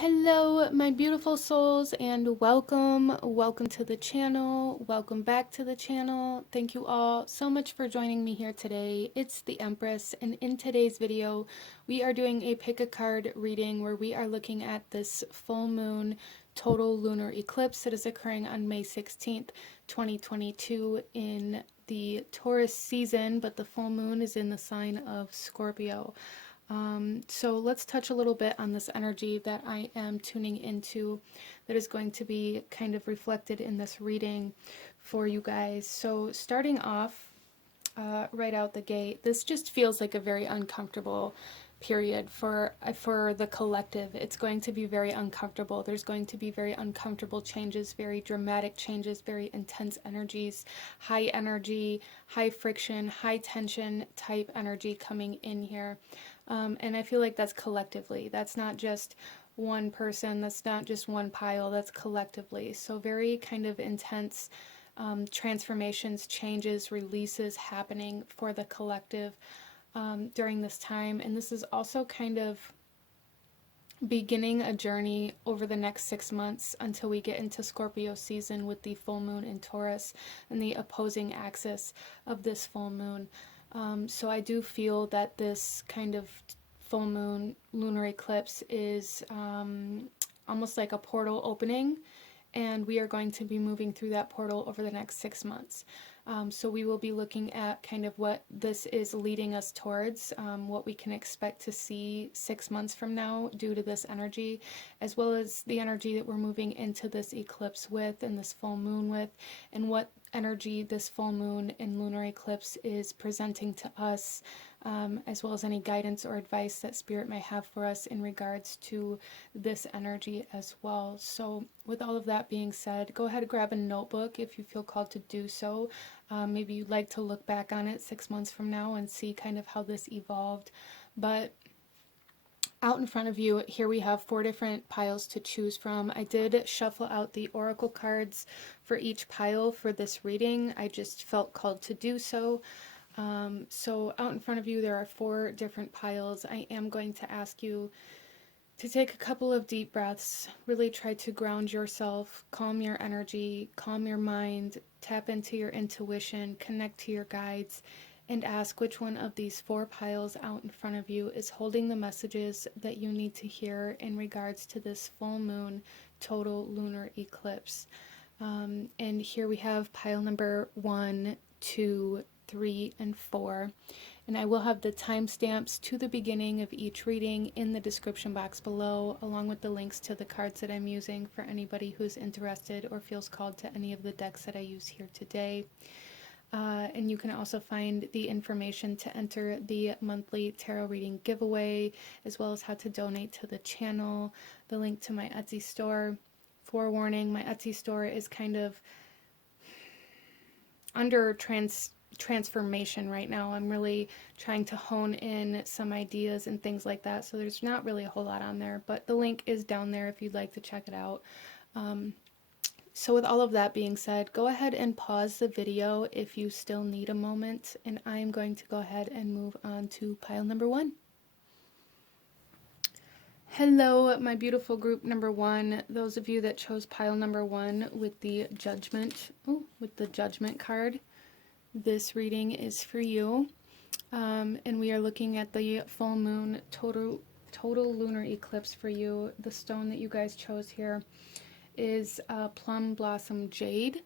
Hello, my beautiful souls, and welcome to the channel. Welcome back to the channel. Thank you all so much for joining me here today. It's the Empress, and in today's video, we are doing a pick a card reading where we are looking at this full moon total lunar eclipse that is occurring on May 16th, 2022 in the Taurus season, but the full moon is in the sign of Scorpio. So let's touch a little bit on this energy that I am tuning into that is going to be kind of reflected in this reading for you guys. So starting off right out the gate, this just feels like a very uncomfortable period for the collective. It's going to be very uncomfortable. There's going to be very uncomfortable changes, very dramatic changes, very intense energies, high energy, high friction, high tension type energy coming in here. And I feel like that's collectively. That's not just one person, that's not just one pile, that's collectively. So very kind of intense transformations, changes, releases happening for the collective during this time. And this is also kind of beginning a journey over the next 6 months until we get into Scorpio season with the full moon in Taurus and the opposing axis of this full moon. So I do feel that this kind of full moon lunar eclipse is almost like a portal opening, and we are going to be moving through that portal over the next 6 months. So we will be looking at kind of what this is leading us towards, what we can expect to see 6 months from now due to this energy, as well as the energy that we're moving into this eclipse with and this full moon with, and what energy this full moon and lunar eclipse is presenting to us, as well as any guidance or advice that Spirit may have for us in regards to this energy as well. So with all of that being said, go ahead and grab a notebook if you feel called to do so. Maybe you'd like to look back on it 6 months from now and see kind of how this evolved. But out in front of you, here we have 4 different piles to choose from. I did shuffle out the oracle cards for each pile for this reading. I just felt called to do so. So out in front of you, there are 4 different piles. I am going to ask you to take a couple of deep breaths, really try to ground yourself, calm your energy, calm your mind, tap into your intuition, connect to your guides, and ask which one of these 4 piles out in front of you is holding the messages that you need to hear in regards to this full moon total lunar eclipse. And here we have pile number 1, 2, 3, and 4. And I will have the timestamps to the beginning of each reading in the description box below, along with the links to the cards that I'm using for anybody who's interested or feels called to any of the decks that I use here today. And you can also find the information to enter the monthly tarot reading giveaway, as well as how to donate to the channel, the link to my Etsy store. Forewarning, my Etsy store is kind of under transformation right now. I'm really trying to hone in some ideas and things like that, so there's not really a whole lot on there, but the link is down there if you'd like to check it out. So with all of that being said, go ahead and pause the video if you still need a moment, and I'm going to go ahead and move on to pile number 1. Hello, my beautiful group number 1. Those of you that chose pile number 1 with the judgment, card, this reading is for you. And we are looking at the full moon total lunar eclipse for you. The stone that you guys chose here is plum blossom jade,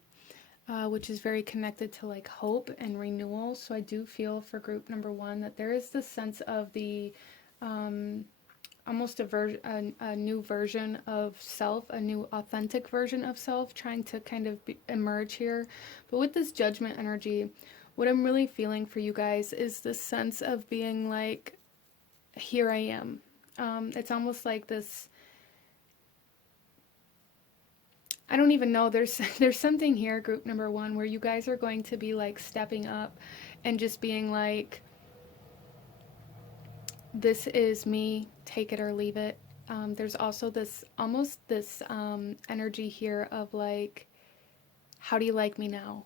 which is very connected to like hope and renewal. So I do feel for group number 1 that there is this sense of the almost a new version of self, a new authentic version of self trying to kind of emerge here. But with this judgment energy, what I'm really feeling for you guys is this sense of being like, here I am. It's almost like this, I don't even know, there's something here, group number 1, where you guys are going to be like stepping up and just being like, this is me, take it or leave it. There's also this, almost this energy here of like, how do you like me now?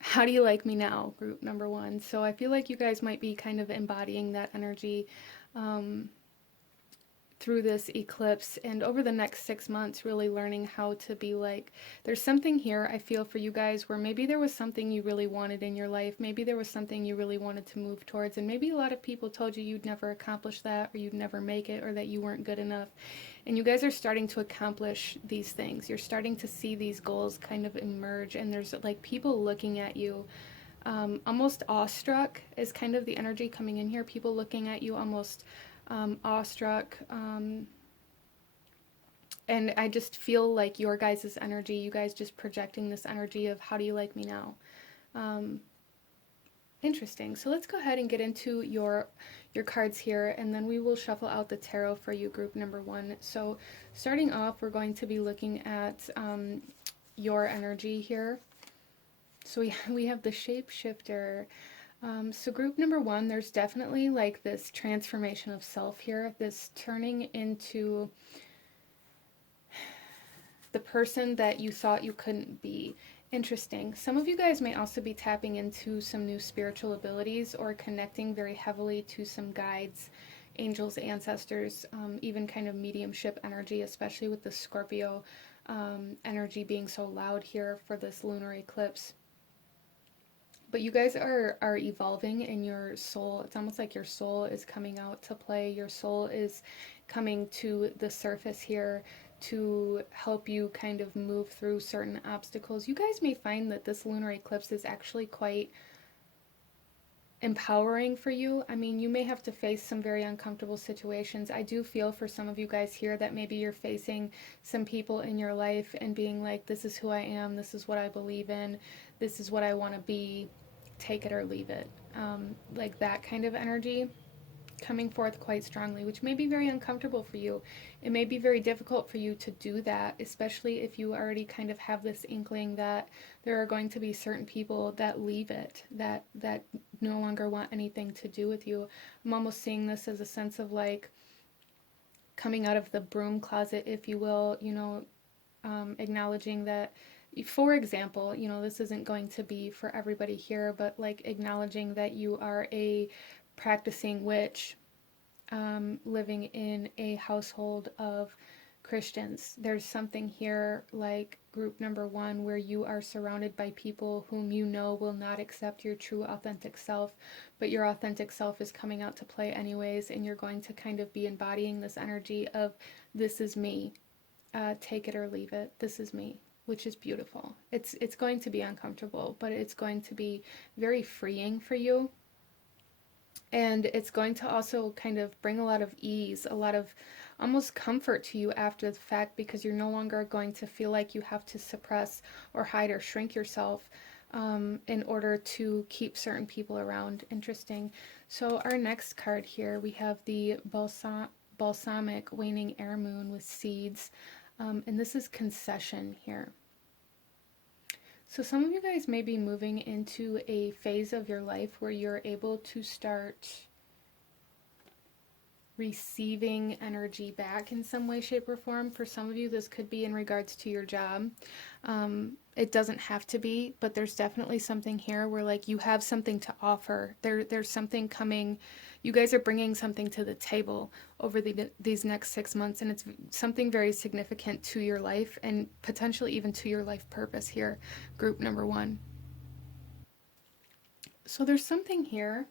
How do you like me now, group number 1? So I feel like you guys might be kind of embodying that energy through this eclipse and over the next 6 months, really learning how to be like, there's something here I feel for you guys where maybe there was something you really wanted in your life, maybe there was something you really wanted to move towards, and maybe a lot of people told you you'd never accomplish that, or you'd never make it, or that you weren't good enough. And you guys are starting to accomplish these things. You're starting to see these goals kind of emerge, and there's like people looking at you. Almost awestruck is kind of the energy coming in here. People looking at you almost awestruck. And I just feel like your guys' energy, you guys just projecting this energy of how do you like me now? Interesting. So let's go ahead and get into your cards here, and then we will shuffle out the tarot for you, group number 1. So starting off, we're going to be looking at your energy here. So we have the shapeshifter. So group number 1, there's definitely like this transformation of self here, this turning into the person that you thought you couldn't be. Interesting. Some of you guys may also be tapping into some new spiritual abilities or connecting very heavily to some guides, angels, ancestors, even kind of mediumship energy, especially with the Scorpio energy being so loud here for this lunar eclipse. But you guys are evolving in your soul. It's almost like your soul is coming out to play. Your soul is coming to the surface here to help you kind of move through certain obstacles. You guys may find that this lunar eclipse is actually quite empowering for you. I mean, you may have to face some very uncomfortable situations. I do feel for some of you guys here that maybe you're facing some people in your life and being like, this is who I am, this is what I believe in, this is what I want to be, take it or leave it. Like that kind of energy coming forth quite strongly, which may be very uncomfortable for you. It may be very difficult for you to do that, especially if you already kind of have this inkling that there are going to be certain people that leave it, that no longer want anything to do with you. I'm almost seeing this as a sense of like coming out of the broom closet, if you will, acknowledging that, for example, this isn't going to be for everybody here, but like acknowledging that you are a practicing witch, living in a household of Christians. There's something here like group number 1 where you are surrounded by people whom you know will not accept your true authentic self, but your authentic self is coming out to play anyways, and you're going to kind of be embodying this energy of this is me, take it or leave it, this is me, which is beautiful. It's going to be uncomfortable, but it's going to be very freeing for you. And it's going to also kind of bring a lot of ease, a lot of almost comfort to you after the fact, because you're no longer going to feel like you have to suppress or hide or shrink yourself in order to keep certain people around. Interesting. So our next card here, we have the balsamic waning air moon with seeds. And this is concession here. So some of you guys may be moving into a phase of your life where you're able to start receiving energy back in some way, shape, or form. For some of you, this could be in regards to your job. It doesn't have to be, but there's definitely something here where like you have something to offer. There's something coming. You guys are bringing something to the table over these next 6 months, and it's something very significant to your life and potentially even to your life purpose here, group number 1. So there's something here,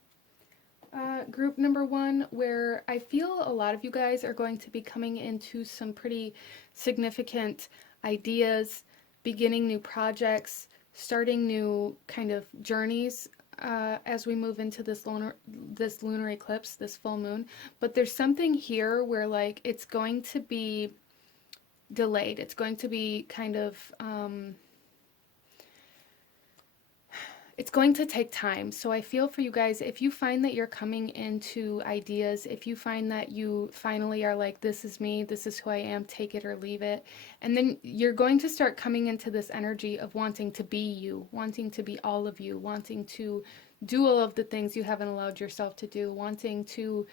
group number 1, where I feel a lot of you guys are going to be coming into some pretty significant ideas, beginning new projects, starting new kind of journeys as we move into this lunar eclipse, this full moon. But there's something here where like it's going to be delayed. It's going to be kind of it's going to take time. So I feel for you guys, if you find that you're coming into ideas, if you find that you finally are like, this is me, this is who I am, take it or leave it, and then you're going to start coming into this energy of wanting to be you, wanting to be all of you, wanting to do all of the things you haven't allowed yourself to do, wanting to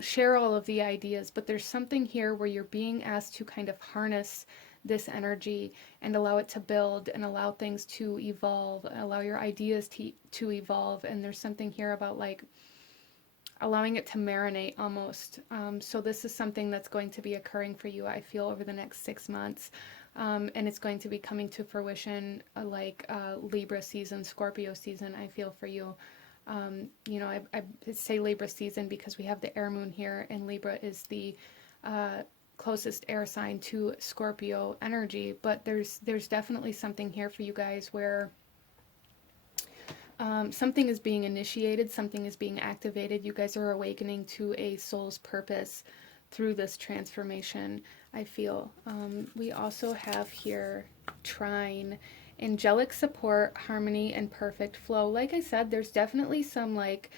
share all of the ideas. But there's something here where you're being asked to kind of harness this energy and allow it to build and allow things to evolve, allow your ideas to evolve. And there's something here about like allowing it to marinate almost. So this is something that's going to be occurring for you, I feel, over the next 6 months. And it's going to be coming to fruition like Libra season, Scorpio season, I feel, for you. You know, I say Libra season because we have the air moon here, and Libra is the closest air sign to Scorpio energy. But there's definitely something here for you guys where something is being initiated, something is being activated. You guys are awakening to a soul's purpose through this transformation, I feel. We also have here trine, angelic support, harmony, and perfect flow. Like I said, there's definitely some like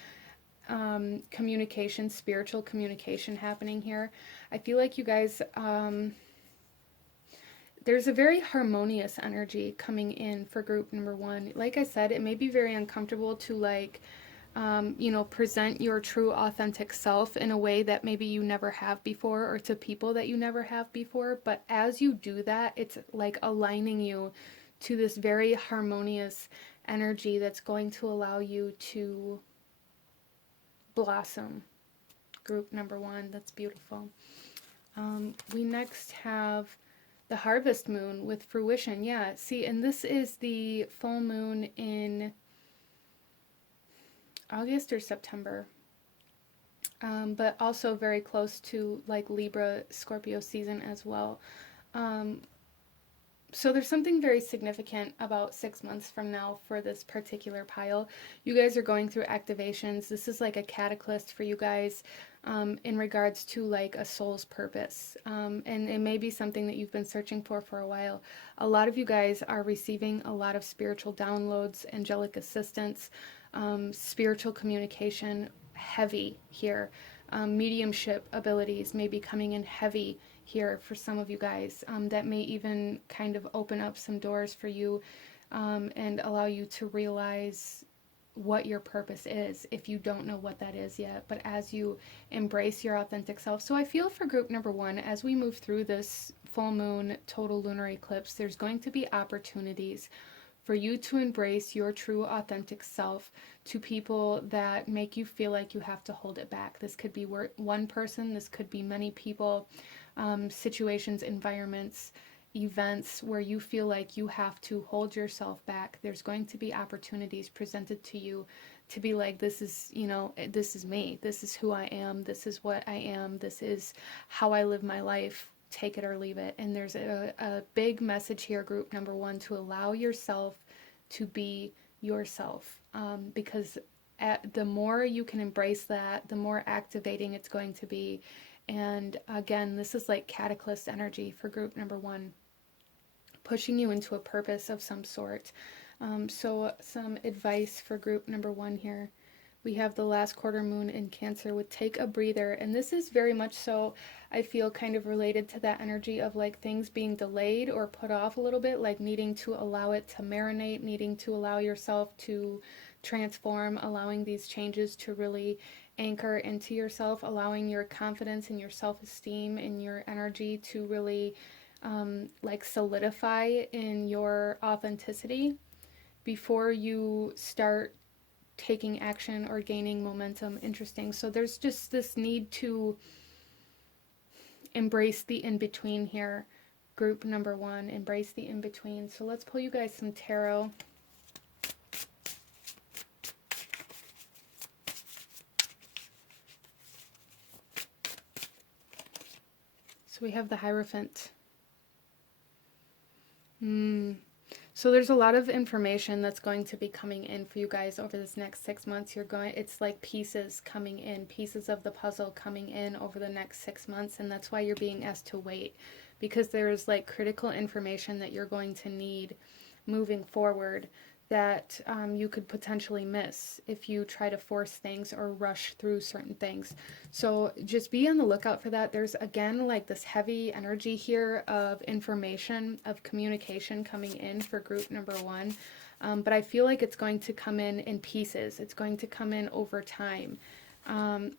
communication, spiritual communication happening here. I feel like you guys, there's a very harmonious energy coming in for group number 1. Like I said, it may be very uncomfortable to like, you know, present your true authentic self in a way that maybe you never have before, or to people that you never have before. But as you do that, it's like aligning you to this very harmonious energy that's going to allow you to blossom. Group number 1, that's beautiful. We next have the harvest moon with fruition. Yeah, see, and this is the full moon in August or September, but also very close to like Libra Scorpio season as well. So there's something very significant about 6 months from now for this particular pile. You guys are going through activations. This is like a catalyst for you guys in regards to like a soul's purpose. And it may be something that you've been searching for a while. A lot of you guys are receiving a lot of spiritual downloads, angelic assistance, spiritual communication heavy here. Mediumship abilities may be coming in heavy here for some of you guys. That may even kind of open up some doors for you and allow you to realize what your purpose is if you don't know what that is yet, but as you embrace your authentic self. So I feel for group number 1, as we move through this full moon total lunar eclipse, there's going to be opportunities for you to embrace your true authentic self to people that make you feel like you have to hold it back. This could be one person, this could be many people, situations, environments, events where you feel like you have to hold yourself back. There's going to be opportunities presented to you to be like, this is, you know, this is me, this is who I am, this is what I am, this is how I live my life, take it or leave it. And there's a big message here, group number 1, to allow yourself to be yourself, because the more you can embrace that, the more activating it's going to be. And again, this is like catalyst energy for group number 1, pushing you into a purpose of some sort. So some advice for group number 1 here. We have the last quarter moon in Cancer with take a breather. And this is very much so, I feel, kind of related to that energy of like things being delayed or put off a little bit, like needing to allow it to marinate, needing to allow yourself to transform, allowing these changes to really anchor into yourself, allowing your confidence and your self-esteem and your energy to really like solidify in your authenticity before you start taking action or gaining momentum. Interesting. So there's just this need to embrace the in-between here. Group number 1, embrace the in-between. So let's pull you guys some tarot. So we have the Hierophant. So there's a lot of information that's going to be coming in for you guys over this next 6 months. It's like pieces coming in, pieces of the puzzle coming in over the next 6 months. And that's why you're being asked to wait, because there's like critical information that you're going to need moving forward that you could potentially miss if you try to force things or rush through certain things. So just be on the lookout for that. There's again like this heavy energy here of information, of communication coming in for group number 1. But I feel like it's going to come in pieces. It's going to come in over time.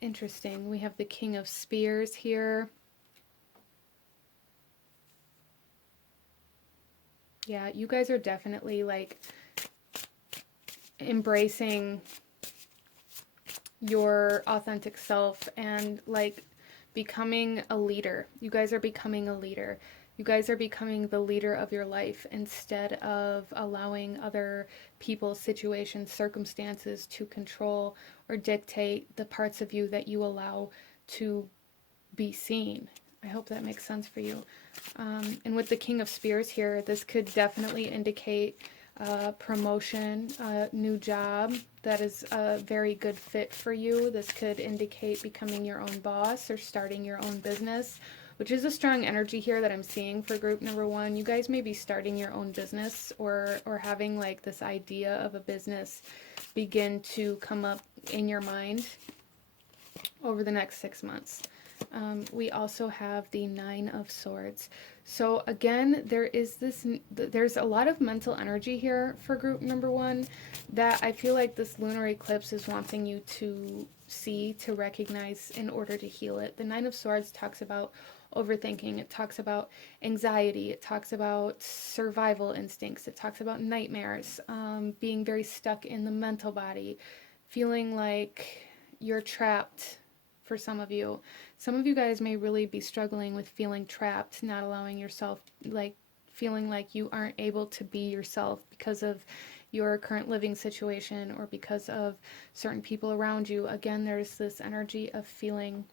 Interesting. We have the King of Spears here. Yeah, you guys are definitely like embracing your authentic self and like becoming a leader. You guys are becoming a leader. You guys are becoming the leader of your life instead of allowing other people, situations, circumstances to control or dictate the parts of you that you allow to be seen. I hope that makes sense for you. And with the King of Spears here, this could definitely indicate promotion, a new job that is a very good fit for you. This could indicate becoming your own boss or starting your own business, which is a strong energy here that I'm seeing for group number one. You guys may be starting your own business or having like this idea of a business begin to come up in your mind over the next 6 months. We also have the Nine of Swords. So again, there's a lot of mental energy here for group number one that I feel like this lunar eclipse is wanting you to see, to recognize in order to heal it. The Nine of Swords talks about overthinking. It talks about anxiety. It talks about survival instincts. It talks about nightmares, being very stuck in the mental body, feeling like you're trapped. For some of you guys may really be struggling with feeling trapped, not allowing yourself, like feeling like you aren't able to be yourself because of your current living situation or because of certain people around you. Again, there's this energy of feeling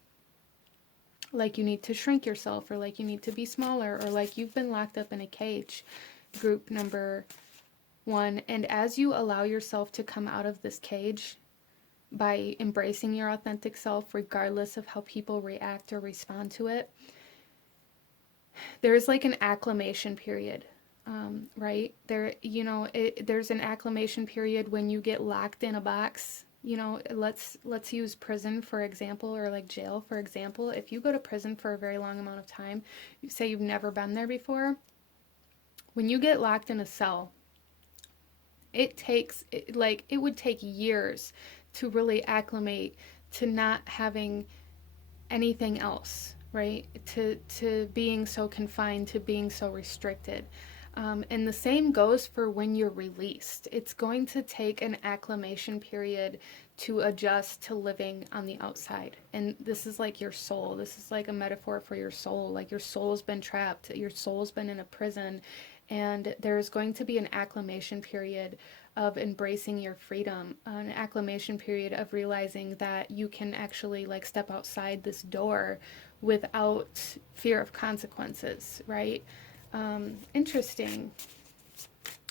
like you need to shrink yourself or like you need to be smaller or like you've been locked up in a cage, group number one. And as you allow yourself to come out of this cage, by embracing your authentic self, regardless of how people react or respond to it, there's like an acclimation period, right? There's an acclimation period when you get locked in a box. Let's use prison for example, or like jail for example. If you go to prison for a very long amount of time, you say you've never been there before, when you get locked in a cell, it would take years to really acclimate to not having anything else, right? To being so confined, to being so restricted. And the same goes for when you're released. It's going to take an acclimation period to adjust to living on the outside. And this is like your soul. This is like a metaphor for your soul. Like your soul's been trapped. Your soul's been in a prison. And there's going to be an acclimation period of embracing your freedom, an acclimation period of realizing that you can actually like step outside this door without fear of consequences, right? Interesting.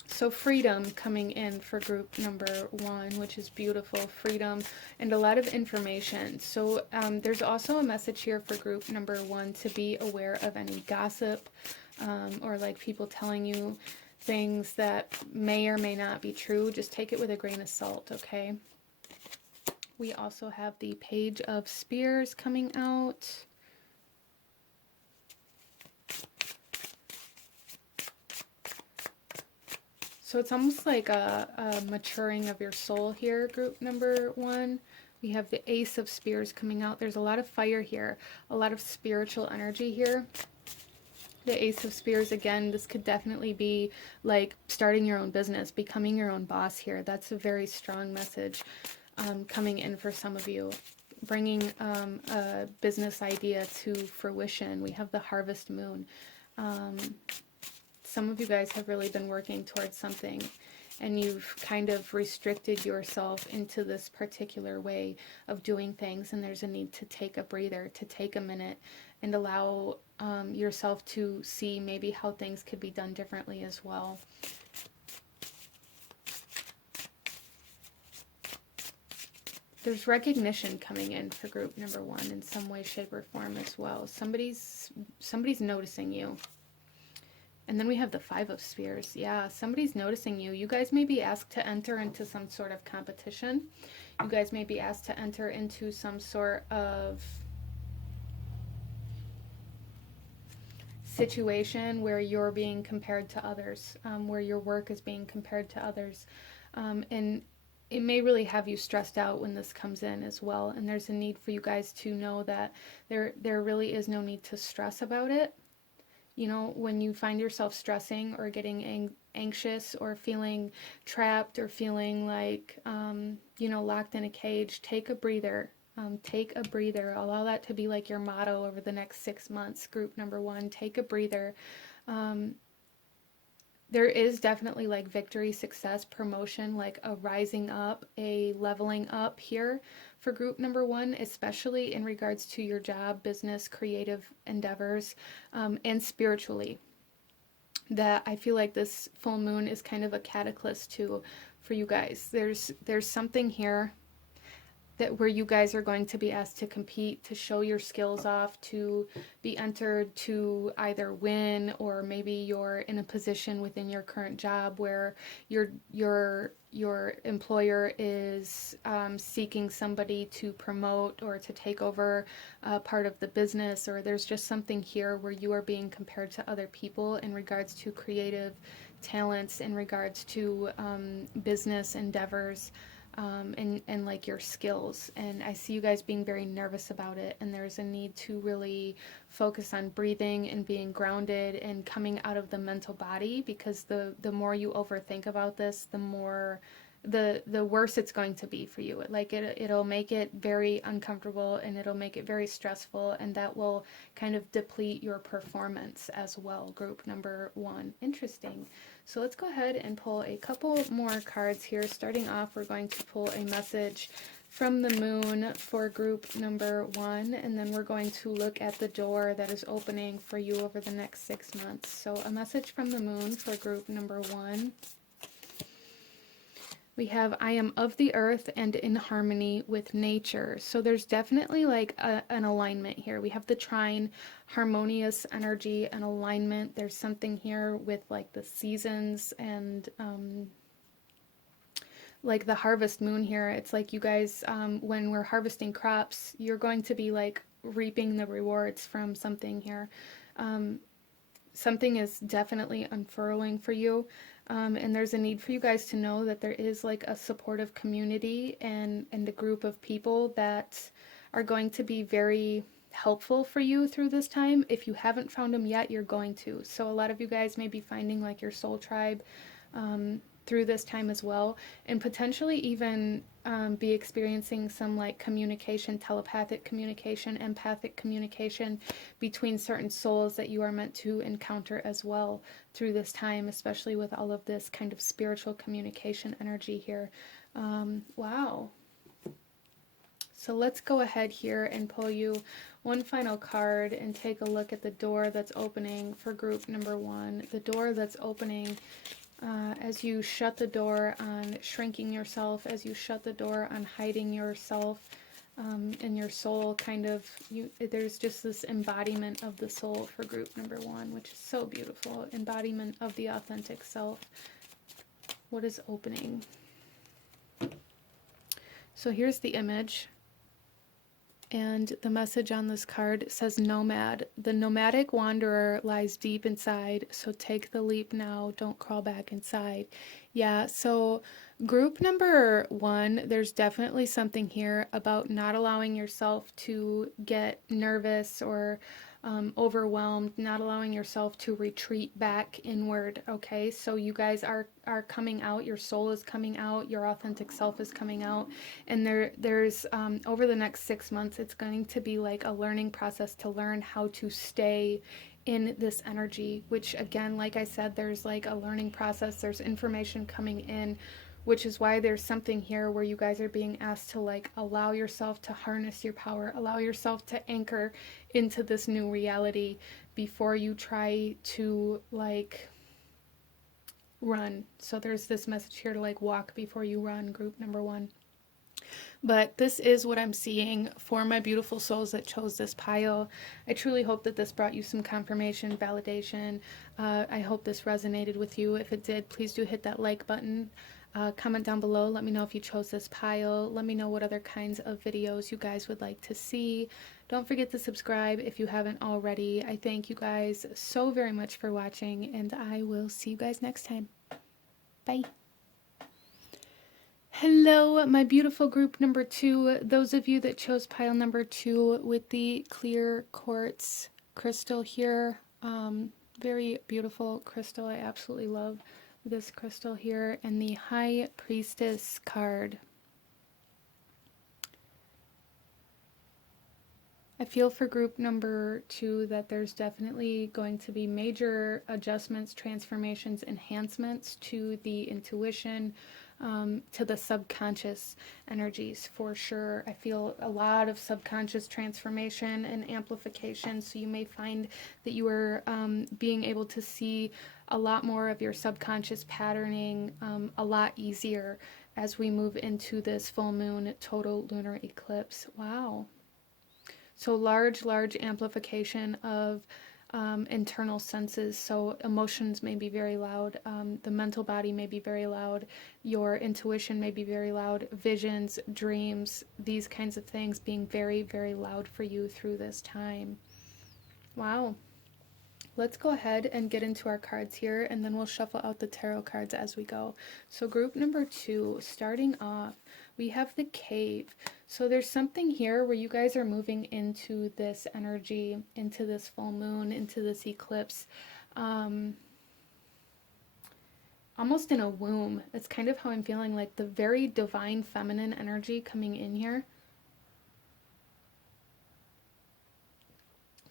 So freedom coming in for group number one, which is beautiful. Freedom and a lot of information. So there's also a message here for group number one to be aware of any gossip or like people telling you things that may or may not be true. Just take it with a grain of salt, okay? We also have the Page of Spears coming out. So it's almost like a maturing of your soul here, group number one. We have the Ace of Spears coming out. There's a lot of fire here, a lot of spiritual energy here. The Ace of Spears, again, this could definitely be like starting your own business, becoming your own boss here. That's a very strong message coming in for some of you. Bringing a business idea to fruition. We have the Harvest Moon. Some of you guys have really been working towards something and you've kind of restricted yourself into this particular way of doing things, and there's a need to take a breather, to take a minute and allow yourself to see maybe how things could be done differently as well. There's recognition coming in for group number one in some way, shape, or form as well. Somebody's noticing you. And then we have the Five of Spears. Yeah, somebody's noticing you. You guys may be asked to enter into some sort of competition. You guys may be asked to enter into some sort of situation where you're being compared to others, where your work is being compared to others. And it may really have you stressed out when this comes in as well. And there's a need for you guys to know that there really is no need to stress about it. you know, when you find yourself stressing or getting anxious or feeling trapped or feeling like, you know, locked in a cage, take a breather. Take a breather. Allow that to be like your motto over the next 6 months. Group number 1, take a breather. There is definitely like victory, success, promotion, like a rising up, a leveling up here for group number 1, especially in regards to your job, business, creative endeavors, and spiritually. That I feel like this full moon is kind of a catalyst too for you guys. There's something here that where you guys are going to be asked to compete, to show your skills off, to be entered to either win, or maybe you're in a position within your current job where your employer is seeking somebody to promote or to take over part of the business, or there's just something here where you are being compared to other people in regards to creative talents, in regards to business endeavors. And like your skills. And I see you guys being very nervous about it, and there's a need to really focus on breathing and being grounded and coming out of the mental body, because the more you overthink about this, the more the worse it's going to be for you. Like it'll make it very uncomfortable, and it'll make it very stressful, and that will kind of deplete your performance as well. Group number 1. Interesting. So let's go ahead and pull a couple more cards here. Starting off, we're going to pull a message from the moon for group number 1, and then we're going to look at the door that is opening for you over the next 6 months. So a message from the moon for group number 1. We have, I am of the earth and in harmony with nature. So there's definitely like an alignment here. We have the trine, harmonious energy and alignment. There's something here with like the seasons and like the harvest moon here. It's like you guys, when we're harvesting crops, you're going to be like reaping the rewards from something here. Something is definitely unfurling for you. And there's a need for you guys to know that there is like a supportive community and a group of people that are going to be very helpful for you through this time. If you haven't found them yet, you're going to. So a lot of you guys may be finding like your soul tribe through this time as well, and potentially even be experiencing some like communication, telepathic communication, empathic communication between certain souls that you are meant to encounter as well through this time, especially with all of this kind of spiritual communication energy here. Wow. So let's go ahead here and pull you one final card and take a look at the door that's opening for group number 1. The door that's opening as you shut the door on shrinking yourself, as you shut the door on hiding yourself and your soul, kind of, there's just this embodiment of the soul for group number 1, which is so beautiful. Embodiment of the authentic self. What is opening? So here's the image. And the message on this card says nomad. The nomadic wanderer lies deep inside, so take the leap now, don't crawl back inside. Yeah, so group number 1, there's definitely something here about not allowing yourself to get nervous or overwhelmed, not allowing yourself to retreat back inward. Okay, so you guys are coming out, your soul is coming out, your authentic self is coming out, and there's over the next 6 months, it's going to be like a learning process to learn how to stay in this energy, which again, like I said, there's like a learning process, there's information coming in, which is why there's something here where you guys are being asked to like allow yourself to harness your power, allow yourself to anchor into this new reality before you try to like run. So there's this message here to like walk before you run, group number 1. But this is what I'm seeing for my beautiful souls that chose this pile. I truly hope that this brought you some confirmation, validation. I hope this resonated with you. If it did, please do hit that like button. Comment down below. Let me know if you chose this pile. Let me know what other kinds of videos you guys would like to see. Don't forget to subscribe if you haven't already. I thank you guys so very much for watching, and I will see you guys next time. Bye. Hello, my beautiful group number 2. Those of you that chose pile number 2 with the clear quartz crystal here, Very beautiful crystal. I absolutely love this crystal here. And the High Priestess card. I feel for group number 2 that there's definitely going to be major adjustments, transformations, enhancements to the intuition, to the subconscious energies for sure. I feel a lot of subconscious transformation and amplification. So you may find that you are being able to see a lot more of your subconscious patterning a lot easier as we move into this full moon total lunar eclipse. Wow. So large amplification of internal senses. So emotions may be very loud. The mental body may be very loud. Your intuition may be very loud. Visions, dreams, these kinds of things being very, very loud for you through this time. Wow. Let's go ahead and get into our cards here, and then we'll shuffle out the tarot cards as we go. So group number 2, starting off, we have the Cave. So there's something here where you guys are moving into this energy, into this full moon, into this eclipse, almost in a womb. It's kind of how I'm feeling, like the very divine feminine energy coming in here.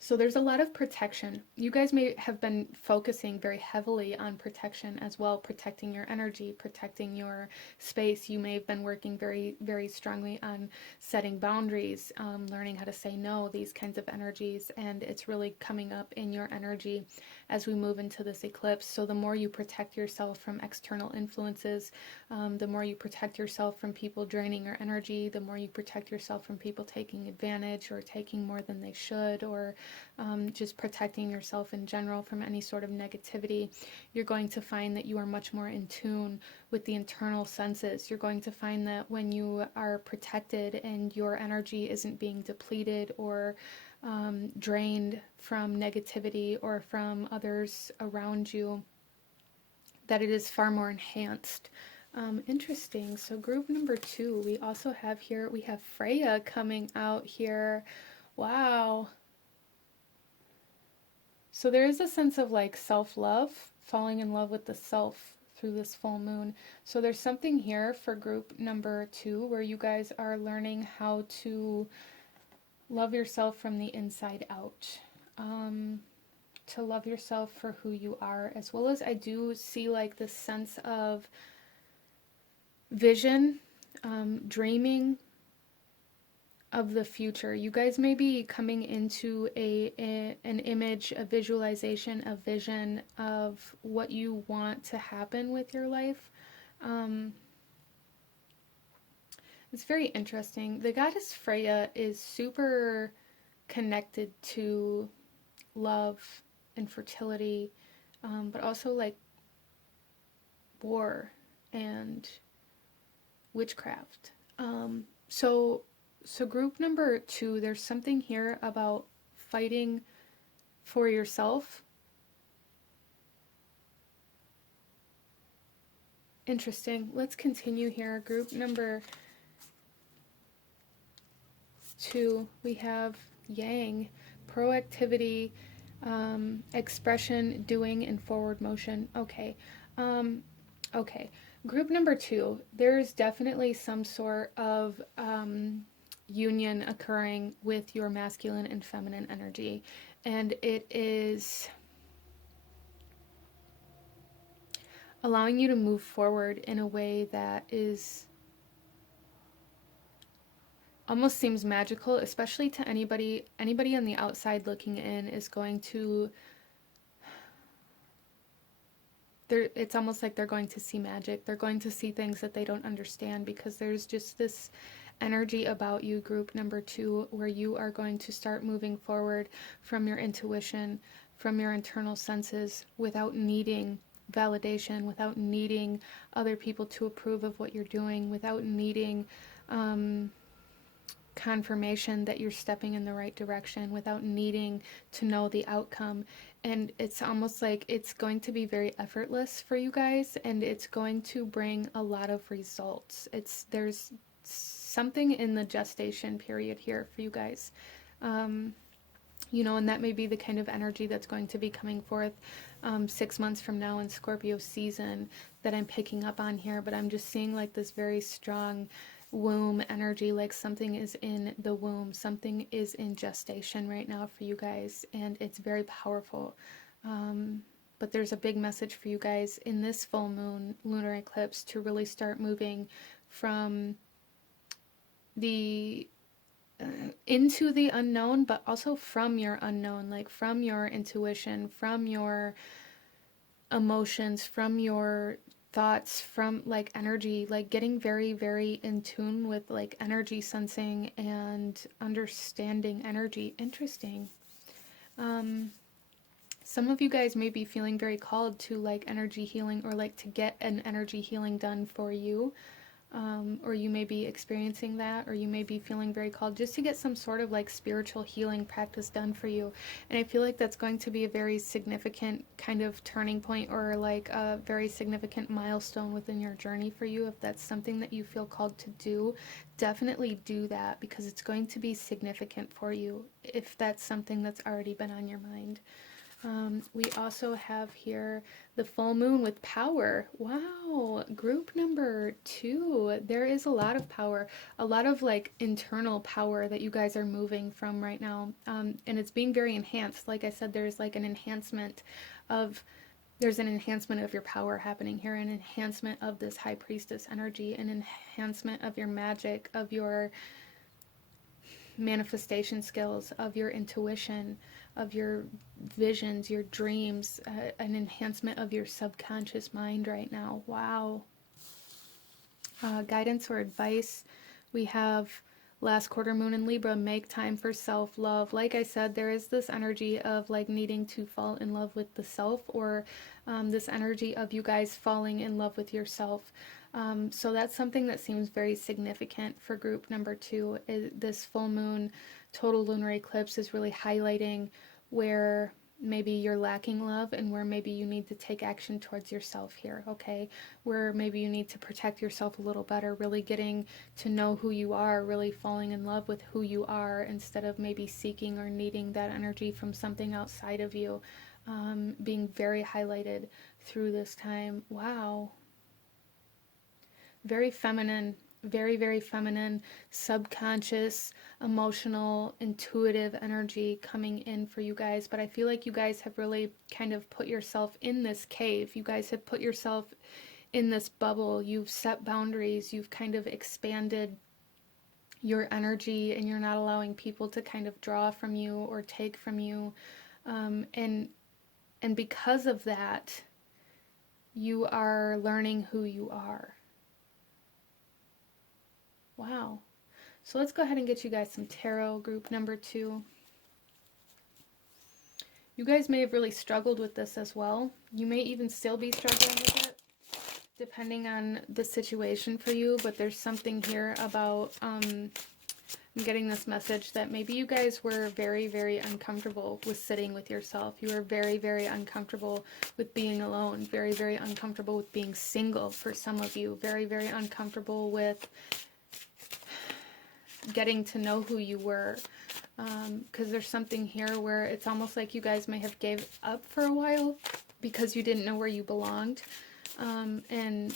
So there's a lot of protection. You guys may have been focusing very heavily on protection as well, protecting your energy, protecting your space. You may have been working very, very strongly on setting boundaries, learning how to say no, these kinds of energies, and it's really coming up in your energy as we move into this eclipse. So the more you protect yourself from external influences, the more you protect yourself from people draining your energy, the more you protect yourself from people taking advantage or taking more than they should, or just protecting yourself in general from any sort of negativity, you're going to find that you are much more in tune with the internal senses. You're going to find that when you are protected and your energy isn't being depleted or drained from negativity or from others around you, that it is far more enhanced. Interesting. So group number 2, we also have here, we have Freya coming out here. Wow. So there is a sense of like self-love, falling in love with the self through this full moon. So there's something here for group number 2 where you guys are learning how to love yourself from the inside out. To love yourself for who you are, as well as I do see like this sense of vision, dreaming of the future. You guys may be coming into an image, a visualization, a vision of what you want to happen with your life. It's very interesting. The goddess Freya is super connected to love and fertility, but also like war and witchcraft. So group number 2, there's something here about fighting for yourself. Interesting. Let's continue here. Group number 2, we have Yang, proactivity, expression, doing, and forward motion. Okay. Okay. Group number 2, there's definitely some sort of union occurring with your masculine and feminine energy, and it is allowing you to move forward in a way that is almost seems magical, especially to anybody on the outside looking in is going to, it's almost like they're going to see magic. They're going to see things that they don't understand, because there's just this energy about you, group number 2, where you are going to start moving forward from your intuition, from your internal senses, without needing validation, without needing other people to approve of what you're doing, without needing confirmation that you're stepping in the right direction, without needing to know the outcome. And it's almost like it's going to be very effortless for you guys, and it's going to bring a lot of results. There's something in the gestation period here for you guys. You know, and that may be the kind of energy that's going to be coming forth 6 months from now in Scorpio season that I'm picking up on here. But I'm just seeing like this very strong womb energy, like something is in the womb, something is in gestation right now for you guys, and it's very powerful. But there's a big message for you guys in this full moon lunar eclipse to really start moving from the into the unknown, but also from your unknown, like from your intuition, from your emotions, from your thoughts, from like energy, like getting very, very in tune with like energy sensing and understanding energy. Interesting. Some of you guys may be feeling very called to like energy healing, or like to get an energy healing done for you. Or you may be experiencing that, or you may be feeling very called just to get some sort of like spiritual healing practice done for you. And I feel like that's going to be a very significant kind of turning point, or like a very significant milestone within your journey for you. If that's something that you feel called to do, definitely do that, because it's going to be significant for you if that's something that's already been on your mind. We also have here the full moon with power. Wow, group number 2. There is a lot of power, a lot of like internal power that you guys are moving from right now. And it's being very enhanced. Like I said, there's like an enhancement of your power happening here, an enhancement of this high priestess energy, an enhancement of your magic, of your manifestation skills, of your intuition, of your visions, your dreams, an enhancement of your subconscious mind right now. Wow. Guidance or advice. We have last quarter moon in Libra, make time for self-love. Like I said, there is this energy of like needing to fall in love with the self, or this energy of you guys falling in love with yourself. So that's something that seems very significant for group number 2. This full moon total lunar eclipse is really highlighting where maybe you're lacking love, and where maybe you need to take action towards yourself here, okay? Where maybe you need to protect yourself a little better, really getting to know who you are, really falling in love with who you are, instead of maybe seeking or needing that energy from something outside of you, being very highlighted through this time. Wow. Very feminine, very, very feminine, subconscious, emotional, intuitive energy coming in for you guys. But I feel like you guys have really kind of put yourself in this cave. You guys have put yourself in this bubble. You've set boundaries. You've kind of expanded your energy, and you're not allowing people to kind of draw from you or take from you. And because of that, you are learning who you are. Wow. So let's go ahead and get you guys some tarot, group number 2. You guys may have really struggled with this as well. You may even still be struggling with it, depending on the situation for you. But there's something here about, I'm getting this message that maybe you guys were very, very uncomfortable with sitting with yourself. You were very, very uncomfortable with being alone. Very, very uncomfortable with being single for some of you. Very, very uncomfortable with getting to know who you were, because there's something here where it's almost like you guys may have gave up for a while because you didn't know where you belonged, and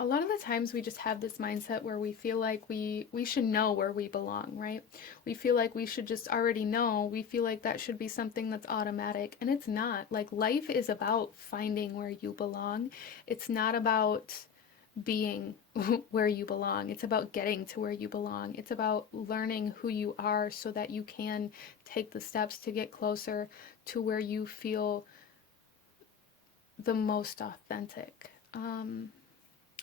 a lot of the times we just have this mindset where we feel like we should know where we belong, right? We feel like we should just already know. We feel like that should be something that's automatic, and it's not. Like, life is about finding where you belong. It's not about being where you belong. It's about getting to where you belong. It's about learning who you are so that you can take the steps to get closer to where you feel the most authentic.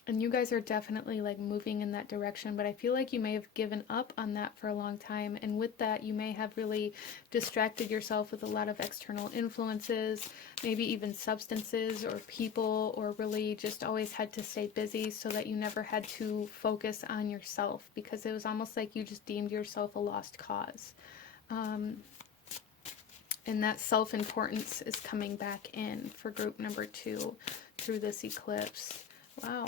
And you guys are definitely like moving in that direction, but I feel like you may have given up on that for a long time, and with that you may have really distracted yourself with a lot of external influences, maybe even substances or people, or really just always had to stay busy so that you never had to focus on yourself, because it was almost like you just deemed yourself a lost cause. And that self-importance is coming back in for group number 2 through this eclipse. Wow.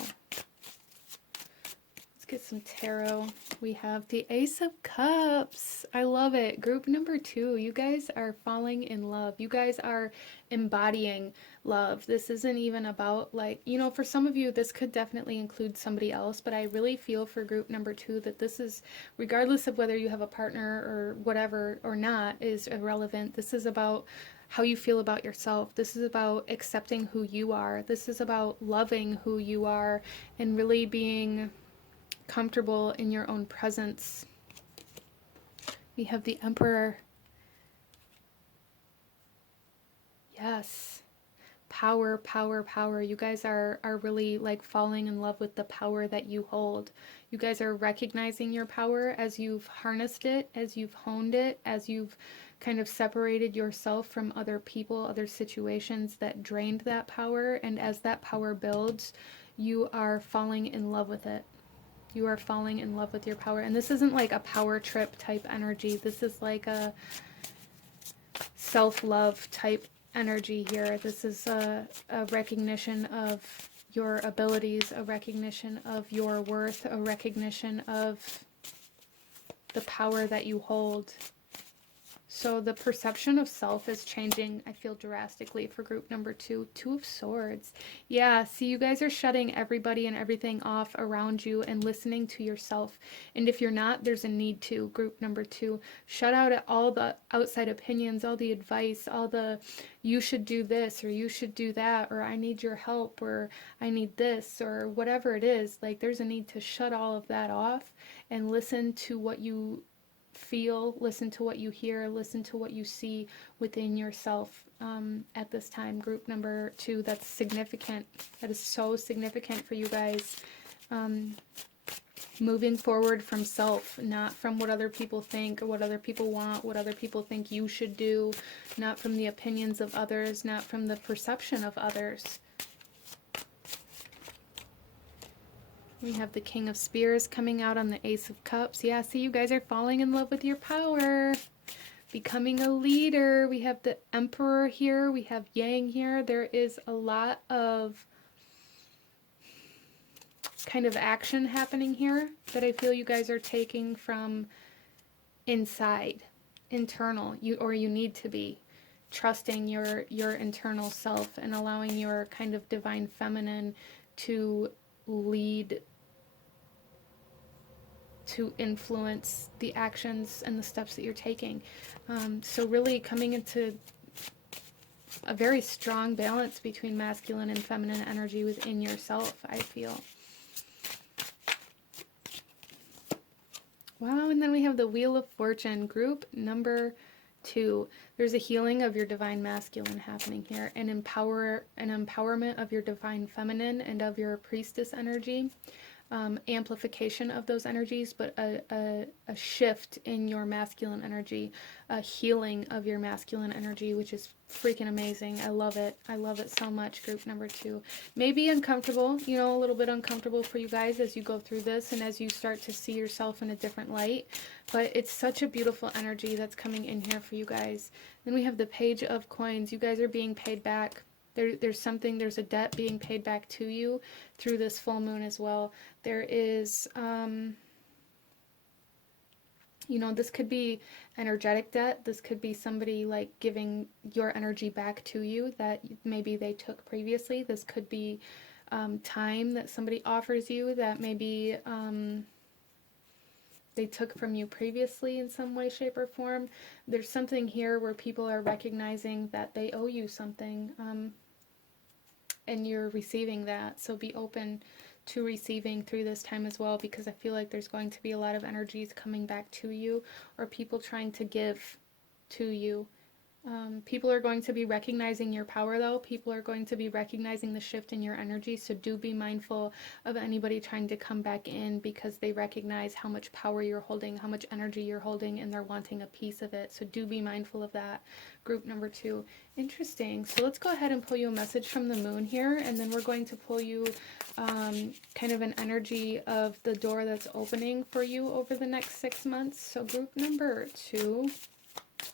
Let's get some tarot. We have the Ace of Cups. I love it. Group number 2, you guys are falling in love. You guys are embodying love. This isn't even about, like, you know, for some of you, this could definitely include somebody else, but I really feel for group number 2 that this is, regardless of whether you have a partner or whatever or not, is irrelevant. This is about how you feel about yourself. This is about accepting who you are. This is about loving who you are and really being comfortable in your own presence. We have the Emperor. Yes. Power, power, power. You guys are really like falling in love with the power that you hold. You guys are recognizing your power as you've harnessed it, as you've honed it, as you've kind of separated yourself from other people, other situations that drained that power. And as that power builds, you are falling in love with it. You are falling in love with your power. And this isn't like a power trip type energy. This is like a self-love type energy here. This is a recognition of your abilities, a recognition of your worth, a recognition of the power that you hold. So the perception of self is changing, I feel, drastically for group number 2. 2 of Swords. Yeah, see, you guys are shutting everybody and everything off around you and listening to yourself. And if you're not, there's a need to. Group number 2. Shut out all the outside opinions, all the advice, all the you should do this or you should do that or I need your help or I need this or whatever it is. Like, there's a need to shut all of that off and listen to what you feel, listen to what you hear, listen to what you see within yourself at this time. Group number 2, that's significant. That is so significant for you guys. Moving forward from self, not from what other people think or what other people want, what other people think you should do, not from the opinions of others, not from the perception of others. We have the King of Spears coming out on the Ace of Cups. Yeah, see, you guys are falling in love with your power. Becoming a leader. We have the Emperor here. We have Yang here. There is a lot of kind of action happening here that I feel you guys are taking from inside, internal. You need to be trusting your internal self and allowing your kind of divine feminine to lead, to influence the actions and the steps that you're taking. So really coming into a very strong balance between masculine and feminine energy within yourself, I feel. Wow, and then we have the Wheel of Fortune, group number 2. There's a healing of your divine masculine happening here, an empowerment of your divine feminine and of your priestess energy. Amplification of those energies, but a shift in your masculine energy, a healing of your masculine energy, which is freaking amazing. I love it. I love it so much. Group number 2. Maybe uncomfortable, you know, a little bit uncomfortable for you guys as you go through this and as you start to see yourself in a different light, but it's such a beautiful energy that's coming in here for you guys. Then we have the Page of Coins. You guys are being paid back. There's a debt being paid back to you through this full moon as well. There is, you know, this could be energetic debt. This could be somebody like giving your energy back to you that maybe they took previously. This could be time that somebody offers you that maybe they took from you previously in some way, shape, or form. There's something here where people are recognizing that they owe you something. And you're receiving that, so be open to receiving through this time as well, because I feel like there's going to be a lot of energies coming back to you or people trying to give to you. People are going to be recognizing your power, though. People are going to be recognizing the shift in your energy, so do be mindful of anybody trying to come back in because they recognize how much power you're holding, how much energy you're holding, and they're wanting a piece of it. So do be mindful of that. Group number 2. Interesting. So let's go ahead and pull you a message from the moon here, and then we're going to pull you kind of an energy of the door that's opening for you over the next 6 months. So group number 2.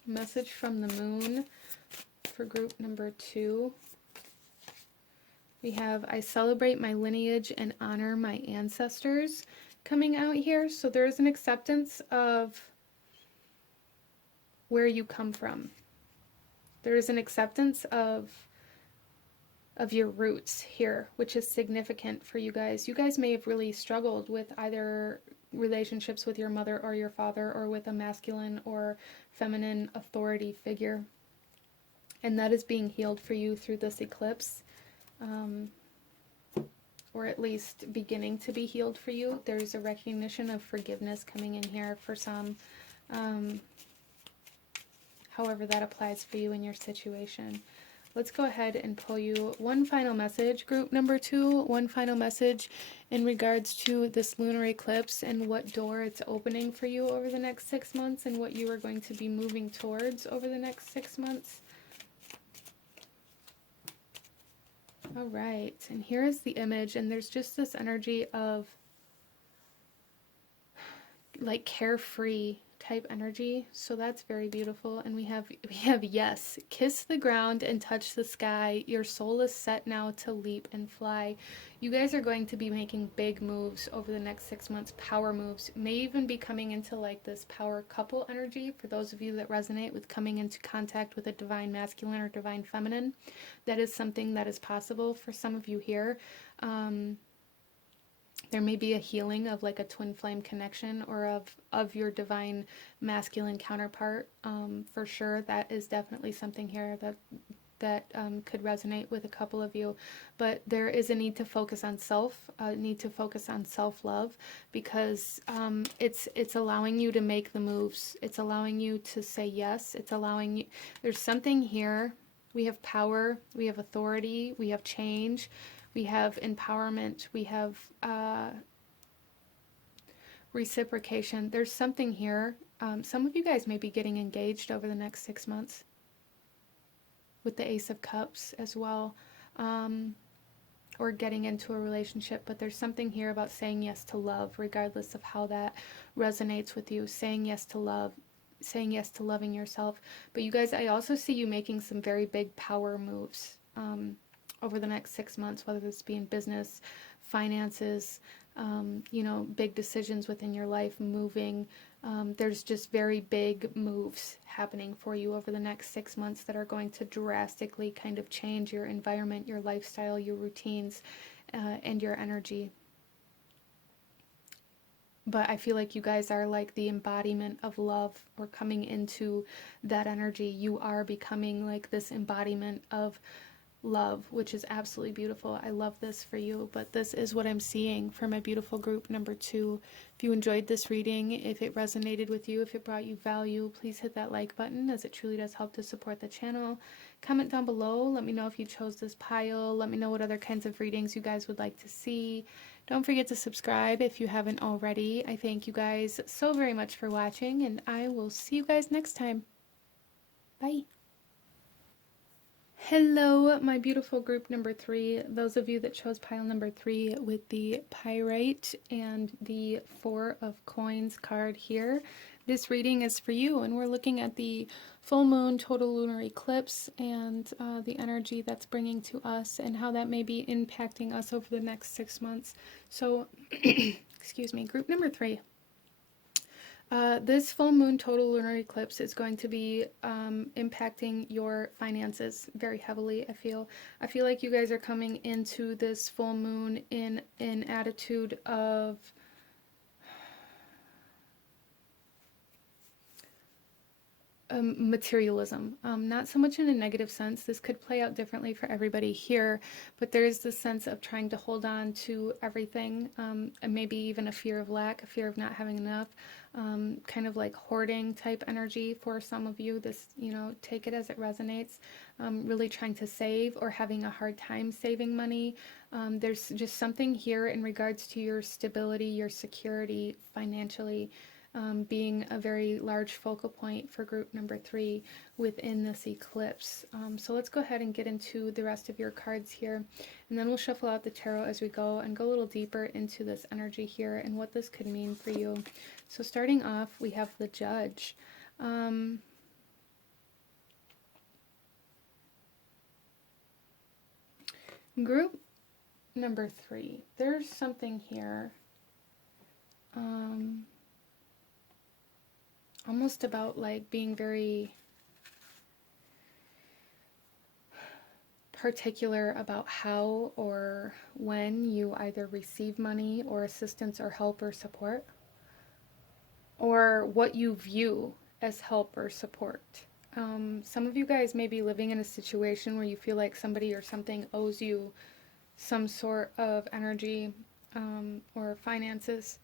Message from the moon for group number 2. We have, I celebrate my lineage and honor my ancestors. coming out here. So there is an acceptance of where you come from. There is an acceptance of your roots here, which is significant for you guys. You guys may have really struggled with either relationships with your mother or your father, or with a masculine or feminine authority figure. And that is being healed for you through this eclipse, or at least beginning to be healed for you. There's a recognition of forgiveness coming in here for some, however that applies for you in your situation. Let's go ahead and pull you one final message, group number 2, one final message in regards to this lunar eclipse and what door it's opening for you over the next 6 months, and what you are going to be moving towards over the next 6 months. All right, and here is the image, and there's just this energy of like carefree type energy, so that's very beautiful. And we have yes, kiss the ground and touch the sky. Your soul is set now to leap and fly. You guys are going to be making big moves over the next 6 months, power moves. May even be coming into like this power couple energy for those of you that resonate with coming into contact with a divine masculine or divine feminine. That is something that is possible for some of you here. There may be a healing of like a twin flame connection, or of your divine masculine counterpart. For sure, that is definitely something here that could resonate with a couple of you. But there is a need to focus on self-love, because it's allowing you to make the moves. It's allowing you to say yes. It's allowing you. There's something here. We have power. We have authority. We have change. We have empowerment, we have reciprocation. There's something here. Some of you guys may be getting engaged over the next 6 months with the Ace of Cups as well, or getting into a relationship. But there's something here about saying yes to love, regardless of how that resonates with you. Saying yes to love, saying yes to loving yourself. But you guys, I also see you making some very big power moves over the next 6 months, whether this be in business, finances, big decisions within your life, moving. There's just very big moves happening for you over the next 6 months that are going to drastically kind of change your environment, your lifestyle, your routines, and your energy. But I feel like you guys are like the embodiment of love, or coming into that energy. You are becoming like this embodiment of love, which is absolutely beautiful. I love this for you, but this is what I'm seeing for my beautiful group number 2. If you enjoyed this reading, if it resonated with you, if it brought you value, please hit that like button, as it truly does help to support the channel. Comment down below, let me know if you chose this pile, let me know what other kinds of readings you guys would like to see. Don't forget to subscribe if you haven't already. I thank you guys so very much for watching, and I will see you guys next time. Bye. Hello, my beautiful group number 3. Those of you that chose pile number 3 with the Pyrite and the 4 of Coins card here. This reading is for you, and we're looking at the full moon total lunar eclipse and the energy that's bringing to us, and how that may be impacting us over the next 6 months. So, excuse me, group number 3. This full moon total lunar eclipse is going to be impacting your finances very heavily. I feel like you guys are coming into this full moon in an attitude of materialism, not so much in a negative sense. This could play out differently for everybody here, but there is this sense of trying to hold on to everything, and maybe even a fear of lack, a fear of not having enough, kind of like hoarding type energy for some of you. This, take it as it resonates. Really trying to save, or having a hard time saving money. There's just something here in regards to your stability, your security financially, being a very large focal point for group number 3 within this eclipse. So let's go ahead and get into the rest of your cards here, and then we'll shuffle out the tarot as we go and go a little deeper into this energy here and what this could mean for you. So starting off, we have the Judge. Group number 3, there's something here almost about like being very particular about how or when you either receive money or assistance or help or support, or what you view as help or support. Some of you guys may be living in a situation where you feel like somebody or something owes you some sort of energy or finances.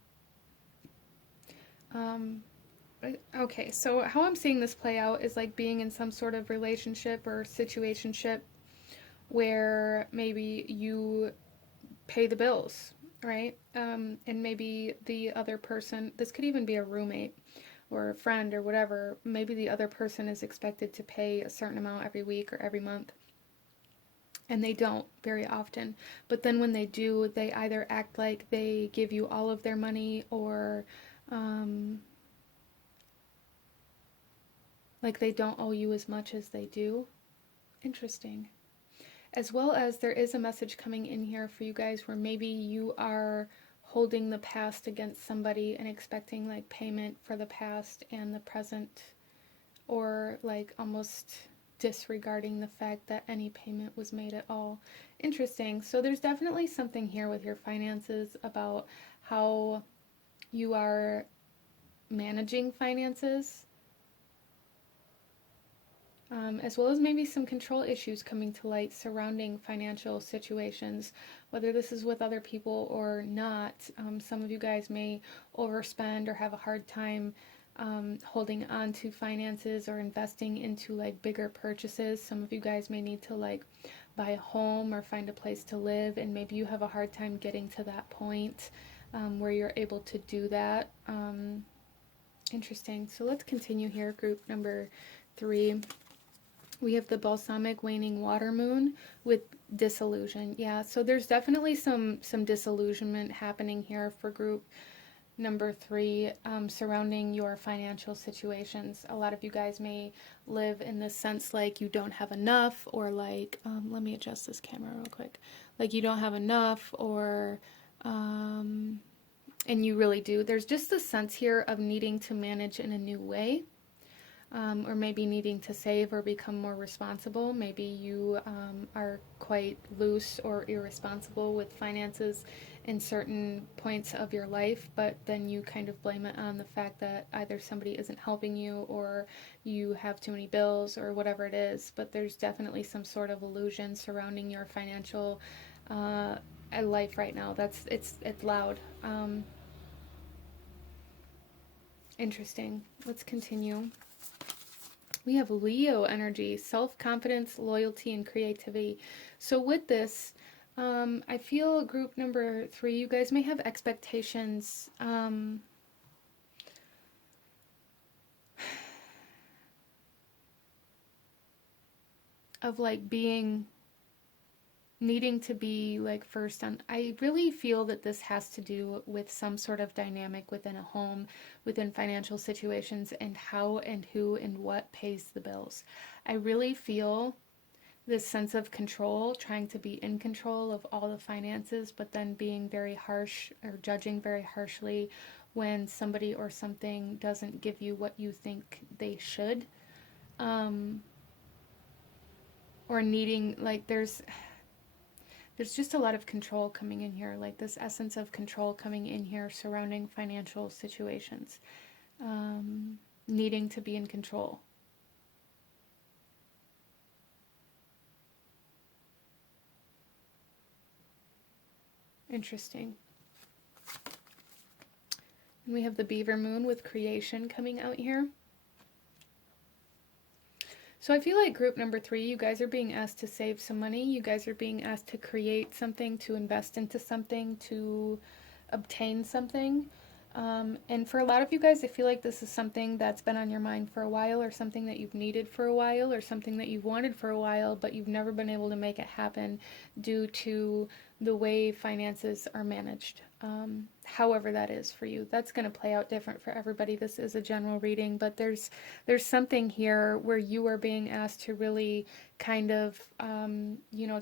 Okay, so how I'm seeing this play out is like being in some sort of relationship or situationship where maybe you pay the bills, right? And maybe the other person, this could even be a roommate or a friend or whatever, maybe the other person is expected to pay a certain amount every week or every month. And they don't very often. But then when they do, they either act like they give you all of their money or like they don't owe you as much as they do. Interesting. As well as there is a message coming in here for you guys where maybe you are holding the past against somebody and expecting like payment for the past and the present, or like almost disregarding the fact that any payment was made at all. Interesting. So there's definitely something here with your finances about how you are managing finances. As well as maybe some control issues coming to light surrounding financial situations, whether this is with other people or not. Some of you guys may overspend or have a hard time holding on to finances or investing into like bigger purchases. Some of you guys may need to like buy a home or find a place to live, and maybe you have a hard time getting to that point where you're able to do that. Interesting. So let's continue here. Group number 3. We have the balsamic waning water moon with disillusion. Yeah, so there's definitely some disillusionment happening here for group number 3 surrounding your financial situations. A lot of you guys may live in this sense like you don't have enough, or like, let me adjust this camera real quick. Like you don't have enough, or, and you really do. There's just a sense here of needing to manage in a new way. Or maybe needing to save or become more responsible. Maybe you are quite loose or irresponsible with finances in certain points of your life, but then you kind of blame it on the fact that either somebody isn't helping you or you have too many bills or whatever it is. But there's definitely some sort of illusion surrounding your financial life right now. It's loud. Interesting. Let's continue. We have Leo energy, self-confidence, loyalty, and creativity. So with this, I feel group number 3, you guys may have expectations of like needing to be like first on. I really feel that this has to do with some sort of dynamic within a home, within financial situations, and how and who and what pays the bills. I really feel this sense of control, trying to be in control of all the finances, but then being very harsh or judging very harshly when somebody or something doesn't give you what you think they should. Or needing, like, there's just a lot of control coming in here, like this essence of control coming in here surrounding financial situations, needing to be in control. Interesting. And we have the beaver moon with creation coming out here. So I feel like group number 3, you guys are being asked to save some money. You guys are being asked to create something, to invest into something, to obtain something. And for a lot of you guys, I feel like this is something that's been on your mind for a while, or something that you've needed for a while, or something that you've wanted for a while, but you've never been able to make it happen due to the way finances are managed. However that is for you. That's going to play out different for everybody. This is a general reading, but there's something here where you are being asked to really kind of,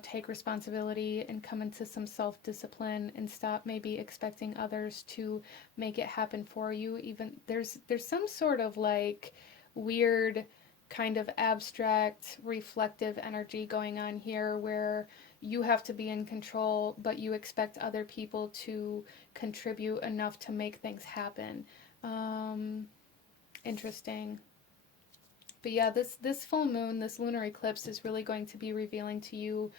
take responsibility and come into some self-discipline and stop maybe expecting others to make it happen for you. Even there's some sort of like weird kind of abstract reflective energy going on here where you have to be in control, but you expect other people to contribute enough to make things happen. Interesting. But yeah, this full moon, this lunar eclipse is really going to be revealing to you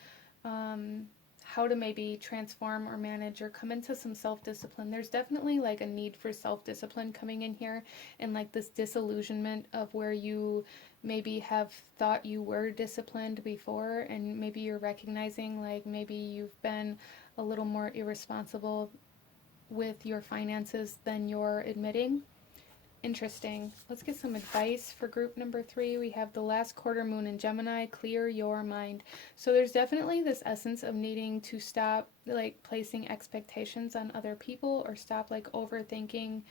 how to maybe transform or manage or come into some self-discipline. There's definitely like a need for self-discipline coming in here, and like this disillusionment of where you maybe have thought you were disciplined before, and maybe you're recognizing like maybe you've been a little more irresponsible with your finances than you're admitting. Interesting. Let's get some advice for group number 3. We have the last quarter moon in Gemini, clear your mind. So there's definitely this essence of needing to stop like placing expectations on other people, or stop like overthinking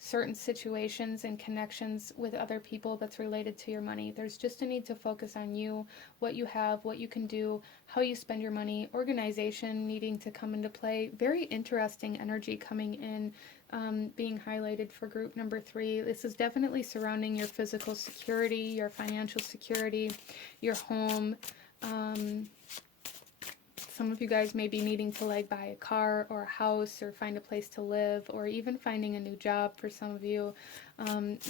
certain situations and connections with other people that's related to your money. There's just a need to focus on you, what you have, what you can do, how you spend your money, organization needing to come into play. Very interesting energy coming in, being highlighted for group number 3. This is definitely surrounding your physical security, your financial security, your home. Some of you guys may be needing to like buy a car or a house or find a place to live, or even finding a new job for some of you.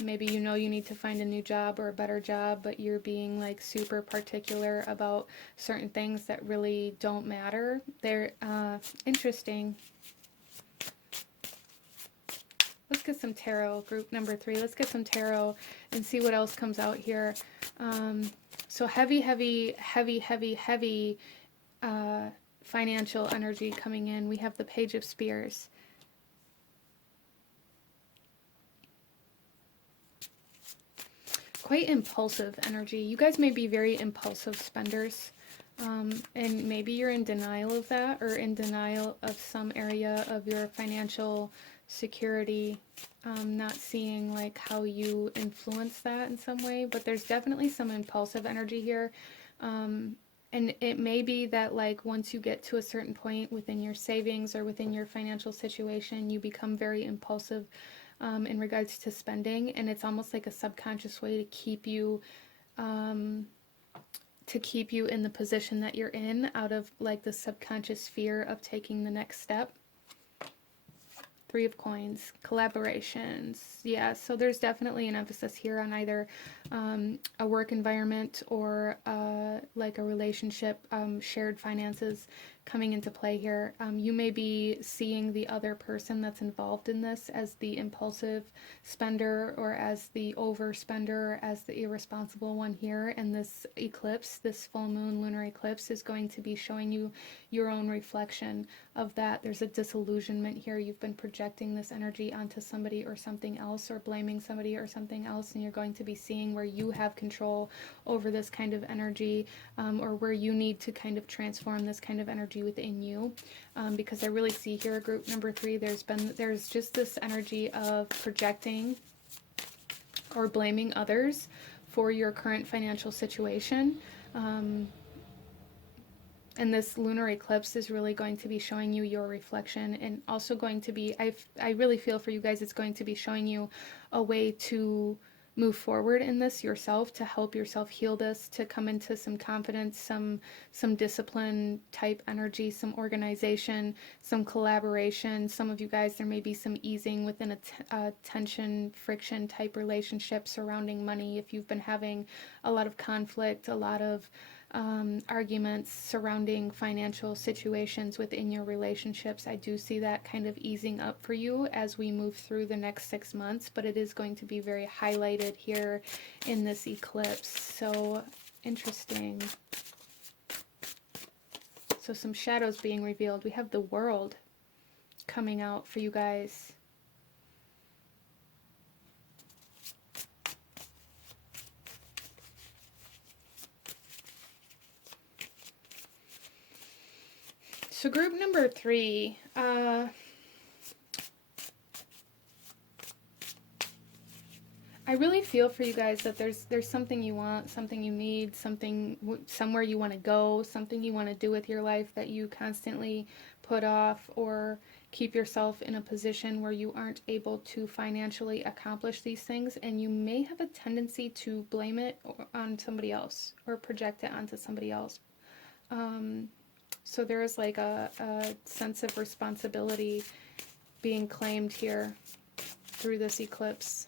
Maybe you need to find a new job or a better job, but you're being like super particular about certain things that really don't matter. They're interesting. Let's get some tarot, group number 3. Let's get some tarot and see what else comes out here. So heavy financial energy coming in. We have the Page of Spears. Quite impulsive energy. You guys may be very impulsive spenders. And maybe you're in denial of that, or in denial of some area of your financial security, not seeing like how you influence that in some way. But there's definitely some impulsive energy here. And it may be that like once you get to a certain point within your savings or within your financial situation, you become very impulsive in regards to spending, and it's almost like a subconscious way to keep you in the position that you're in, out of like the subconscious fear of taking the next step. 3 of Coins, collaborations. Yeah, so there's definitely an emphasis here on either a work environment or like a relationship, shared finances coming into play here. You may be seeing the other person that's involved in this as the impulsive spender, or as the overspender, or as the irresponsible one here. And this eclipse, this full moon lunar eclipse, is going to be showing you your own reflection of that. There's a disillusionment here. You've been projecting this energy onto somebody or something else, or blaming somebody or something else, and you're going to be seeing where you have control over this kind of energy, or where you need to kind of transform this kind of energy within you, because I really see here, group number 3, there's just this energy of projecting or blaming others for your current financial situation. And this lunar eclipse is really going to be showing you your reflection, and also going to be, I really feel for you guys, it's going to be showing you a way to move forward in this yourself, to help yourself heal this, to come into some confidence, some discipline type energy, some organization, some collaboration. Some of you guys, there may be some easing within a tension, friction type relationship surrounding money. If you've been having a lot of conflict, a lot of arguments surrounding financial situations within your relationships, I do see that kind of easing up for you as we move through the next 6 months, but it is going to be very highlighted here in this eclipse. So interesting. So some shadows being revealed. We have the World coming out for you guys. So group number 3, I really feel for you guys that there's something you want, something you need, somewhere you want to go, something you want to do with your life that you constantly put off or keep yourself in a position where you aren't able to financially accomplish these things, and you may have a tendency to blame it on somebody else or project it onto somebody else. So there is like a sense of responsibility being claimed here through this eclipse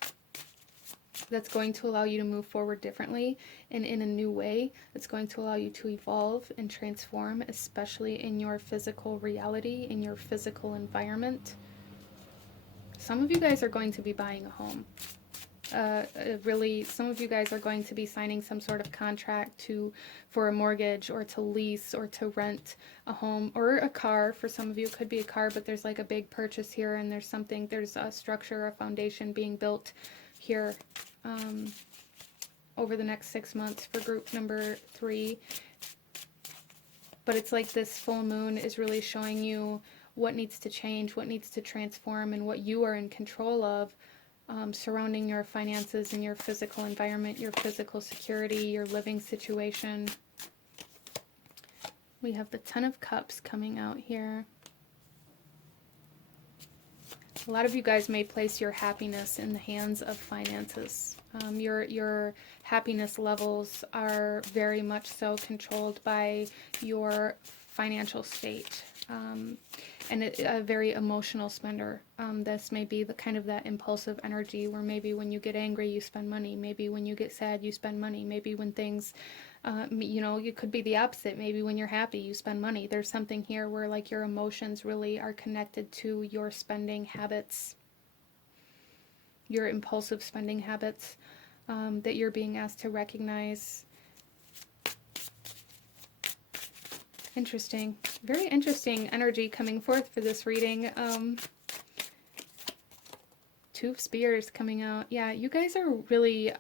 that's going to allow you to move forward differently and in a new way. It's going to allow you to evolve and transform, especially in your physical reality, in your physical environment. Some of you guys are going to be buying a home. Some of you guys are going to be signing some sort of contract for a mortgage or to lease or to rent a home or a car. For some of you, it could be a car, but there's like a big purchase here, and there's a structure, a foundation being built here over the next 6 months for group number 3. But it's like this full moon is really showing you what needs to change, what needs to transform, and what you are in control of surrounding your finances and your physical environment, your physical security, your living situation. We have the Ten of Cups coming out here. A lot of you guys may place your happiness in the hands of finances. Your happiness levels are very much so controlled by your financial state. And a very emotional spender. This may be the kind of that impulsive energy where maybe when you get angry, you spend money. Maybe when you get sad, you spend money. Maybe when things, it could be the opposite. Maybe when you're happy, you spend money. There's something here where like your emotions really are connected to your spending habits, your impulsive spending habits that you're being asked to recognize. Interesting. Very interesting energy coming forth for this reading. Two of Spears coming out. Yeah, you guys are really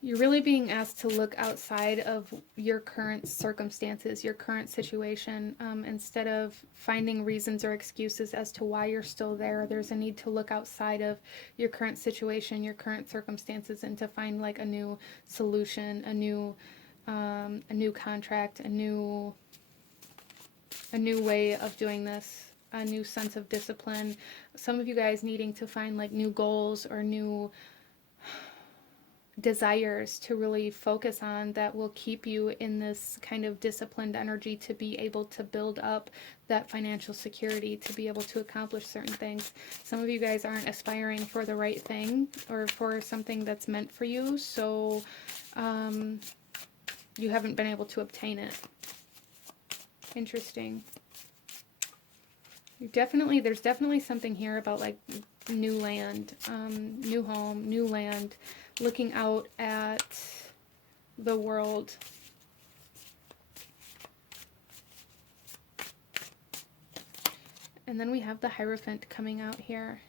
you're really being asked to look outside of your current circumstances, your current situation. Instead of finding reasons or excuses as to why you're still there, there's a need to look outside of your current situation, your current circumstances, and to find like a new solution, a new contract, a new way of doing this, a new sense of discipline. Some of you guys needing to find like new goals or new desires to really focus on that will keep you in this kind of disciplined energy to be able to build up that financial security, to be able to accomplish certain things. Some of you guys aren't aspiring for the right thing or for something that's meant for you, so you haven't been able to obtain it. Interesting. There's definitely something here about like new land, new home, new land, looking out at the world. And then we have the Hierophant coming out here.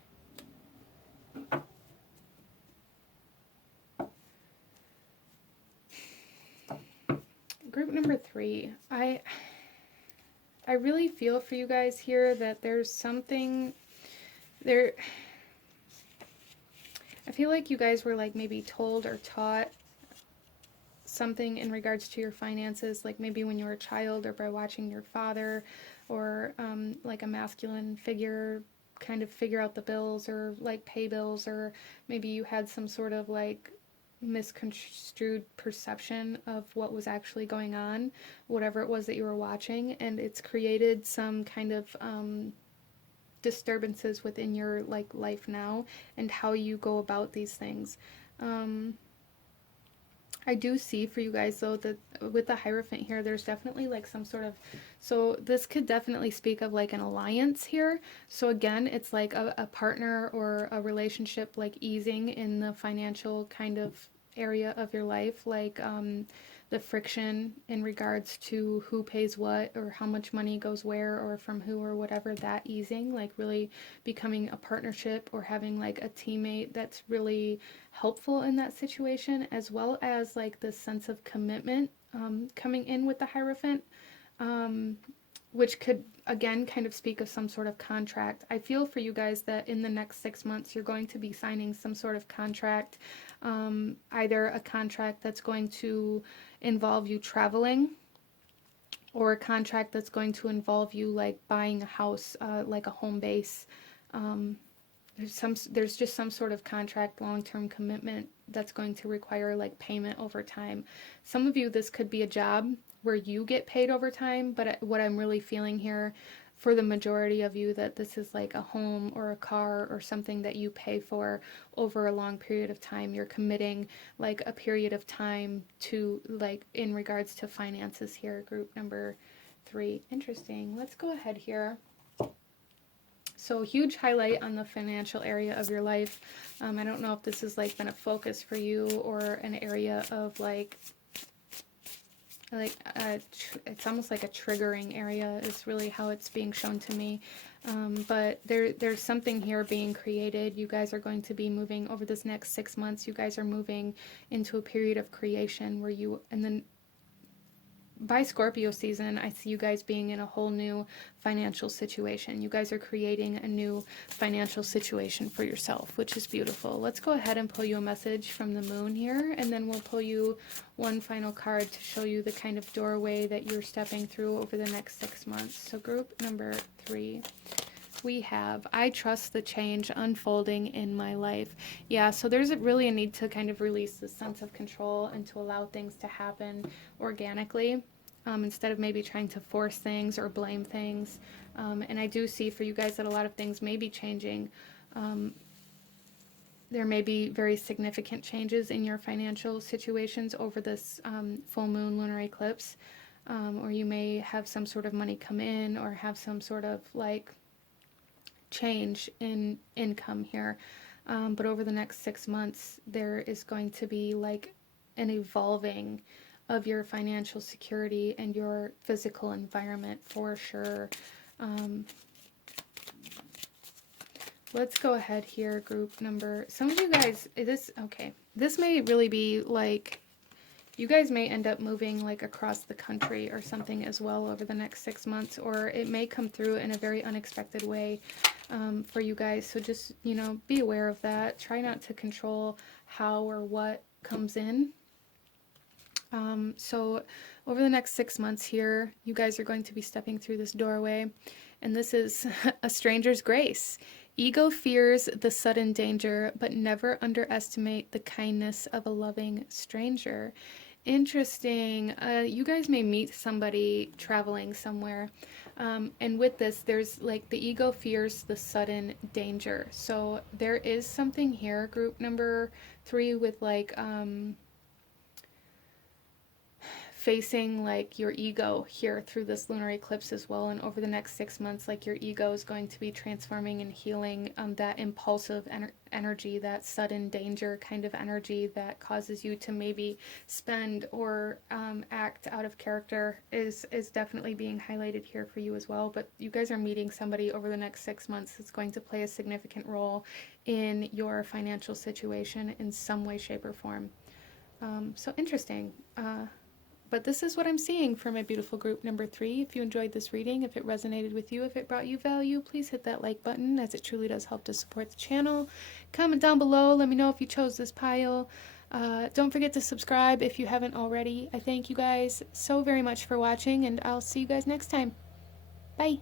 Group number 3. I really feel for you guys here that there's something there. I feel like you guys were like maybe told or taught something in regards to your finances, like maybe when you were a child or by watching your father or like a masculine figure kind of figure out the bills or like pay bills, or maybe you had some sort of like misconstrued perception of what was actually going on, whatever it was that you were watching, and it's created some kind of disturbances within your like life now and how you go about these things. I do see for you guys though that with the Hierophant here, there's definitely like some sort of, so this could definitely speak of like an alliance here. So again, it's like a partner or a relationship like easing in the financial kind of area of your life, like the friction in regards to who pays what or how much money goes where or from who or whatever, that easing, like really becoming a partnership or having like a teammate that's really helpful in that situation, as well as like the sense of commitment coming in with the Hierophant, um, which could again kind of speak of some sort of contract. I feel for you guys that in the next 6 months you're going to be signing some sort of contract, either a contract that's going to involve you traveling, or a contract that's going to involve you like buying a house, like a home base. Um, there's just some sort of contract, long-term commitment that's going to require like payment over time. Some of you, this could be a job where you get paid over time, but what I'm really feeling here for the majority of you, that this is like a home or a car or something that you pay for over a long period of time. You're committing like a period of time to, like, in regards to finances here, group number 3. Interesting. Let's go ahead here. So huge highlight on the financial area of your life. I don't know if this has like been a focus for you or an area of like it's almost like a triggering area is really how it's being shown to me. But there's something here being created. You guys are going to be moving over this next 6 months. You guys are moving into a period of creation where you, and then by Scorpio season, I see you guys being in a whole new financial situation. You guys are creating a new financial situation for yourself, which is beautiful. Let's go ahead and pull you a message from the moon here, and then we'll pull you one final card to show you the kind of doorway that you're stepping through over the next 6 months. So group number 3. We have, I trust the change unfolding in my life. Yeah, so there's really a need to kind of release the sense of control and to allow things to happen organically, instead of maybe trying to force things or blame things. And I do see for you guys that a lot of things may be changing. There may be very significant changes in your financial situations over this full moon lunar eclipse, or you may have some sort of money come in or have some sort of like change in income here, but over the next 6 months there is going to be like an evolving of your financial security and your physical environment for sure. Let's go ahead here, group number, some of you guys, this may really be like, you guys may end up moving like across the country or something as well over the next 6 months, or it may come through in a very unexpected way for you guys. So just, be aware of that. Try not to control how or what comes in. So over the next 6 months here, you guys are going to be stepping through this doorway, and this is a stranger's grace. Ego fears the sudden danger, but never underestimate the kindness of a loving stranger. Interesting. You guys may meet somebody traveling somewhere. And with this, there's like the ego fears the sudden danger. So there is something here, group number 3, with like facing like your ego here through this lunar eclipse as well. And over the next 6 months, like your ego is going to be transforming and healing that impulsive energy, that sudden danger kind of energy that causes you to maybe spend or act out of character is definitely being highlighted here for you as well. But you guys are meeting somebody over the next 6 months that's going to play a significant role in your financial situation in some way, shape, or form. So interesting. But this is what I'm seeing for my beautiful group number 3. If you enjoyed this reading, if it resonated with you, if it brought you value, please hit that like button, as it truly does help to support the channel. Comment down below. Let me know if you chose this pile. Don't forget to subscribe if you haven't already. I thank you guys so very much for watching, and I'll see you guys next time. Bye.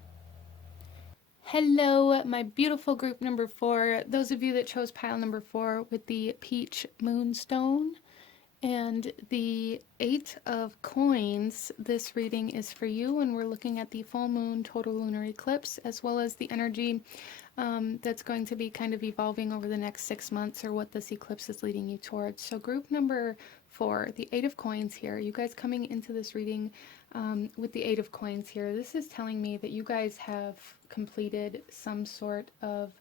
Hello, my beautiful group number 4. Those of you that chose pile number 4 with the peach moonstone and the 8 of coins, this reading is for you, and we're looking at the full moon total lunar eclipse, as well as the energy that's going to be kind of evolving over the next 6 months, or what this eclipse is leading you towards. So group number 4, the 8 of coins here, you guys coming into this reading with the 8 of coins here, this is telling me that you guys have completed some sort of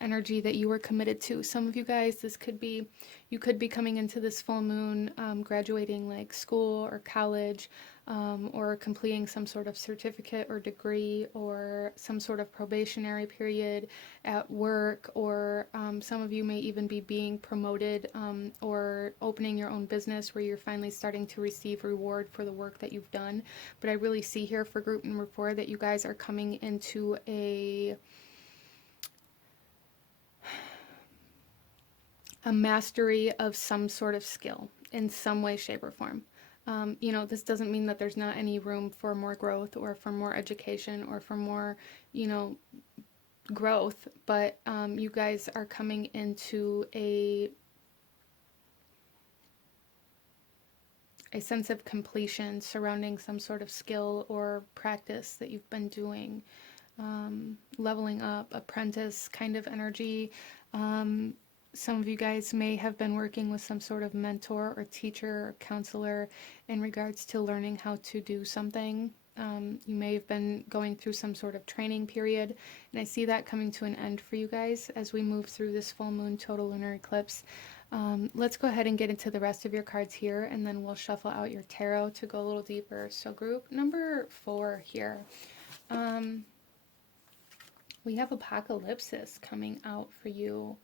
energy that you were committed to. Some of you guys, you could be coming into this full moon, graduating like school or college, or completing some sort of certificate or degree, or some sort of probationary period at work, or some of you may even be being promoted, or opening your own business where you're finally starting to receive reward for the work that you've done. But I really see here for group number 4 that you guys are coming into a mastery of some sort of skill in some way, shape, or form. This doesn't mean that there's not any room for more growth or for more education or for more, growth, but you guys are coming into a sense of completion surrounding some sort of skill or practice that you've been doing, leveling up, apprentice kind of energy. Some of you guys may have been working with some sort of mentor or teacher or counselor in regards to learning how to do something. You may have been going through some sort of training period, and I see that coming to an end for you guys as we move through this full moon total lunar eclipse. Let's go ahead and get into the rest of your cards here, and then we'll shuffle out your tarot to go a little deeper. So group number 4 here. We have Apocalypsis coming out for you.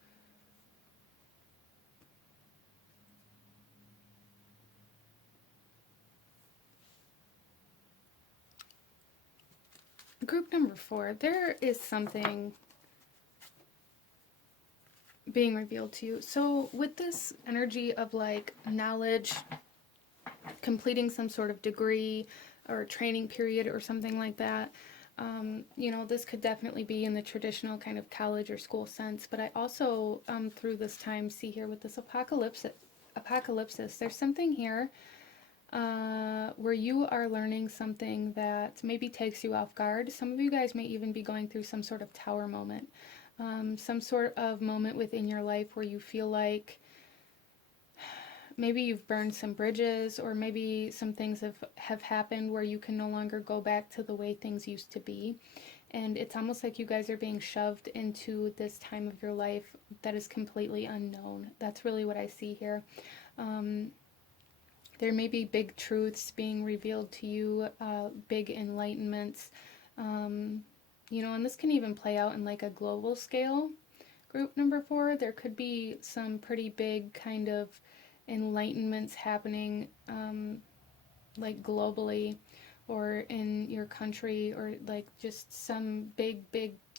Group number 4, there is something being revealed to you. So with this energy of like knowledge, completing some sort of degree or training period or something like that, this could definitely be in the traditional kind of college or school sense. But I also, through this time, see here with this apocalypsis, there's something here where you are learning something that maybe takes you off guard. Some of you guys may even be going through some sort of tower moment, some sort of moment within your life where you feel like maybe you've burned some bridges, or maybe some things have happened where you can no longer go back to the way things used to be. And it's almost like you guys are being shoved into this time of your life that is completely unknown. That's really what I see here. There may be big truths being revealed to you, big enlightenments, and this can even play out in like a global scale. Group number 4, there could be some pretty big kind of enlightenments happening, like globally or in your country, or like just some big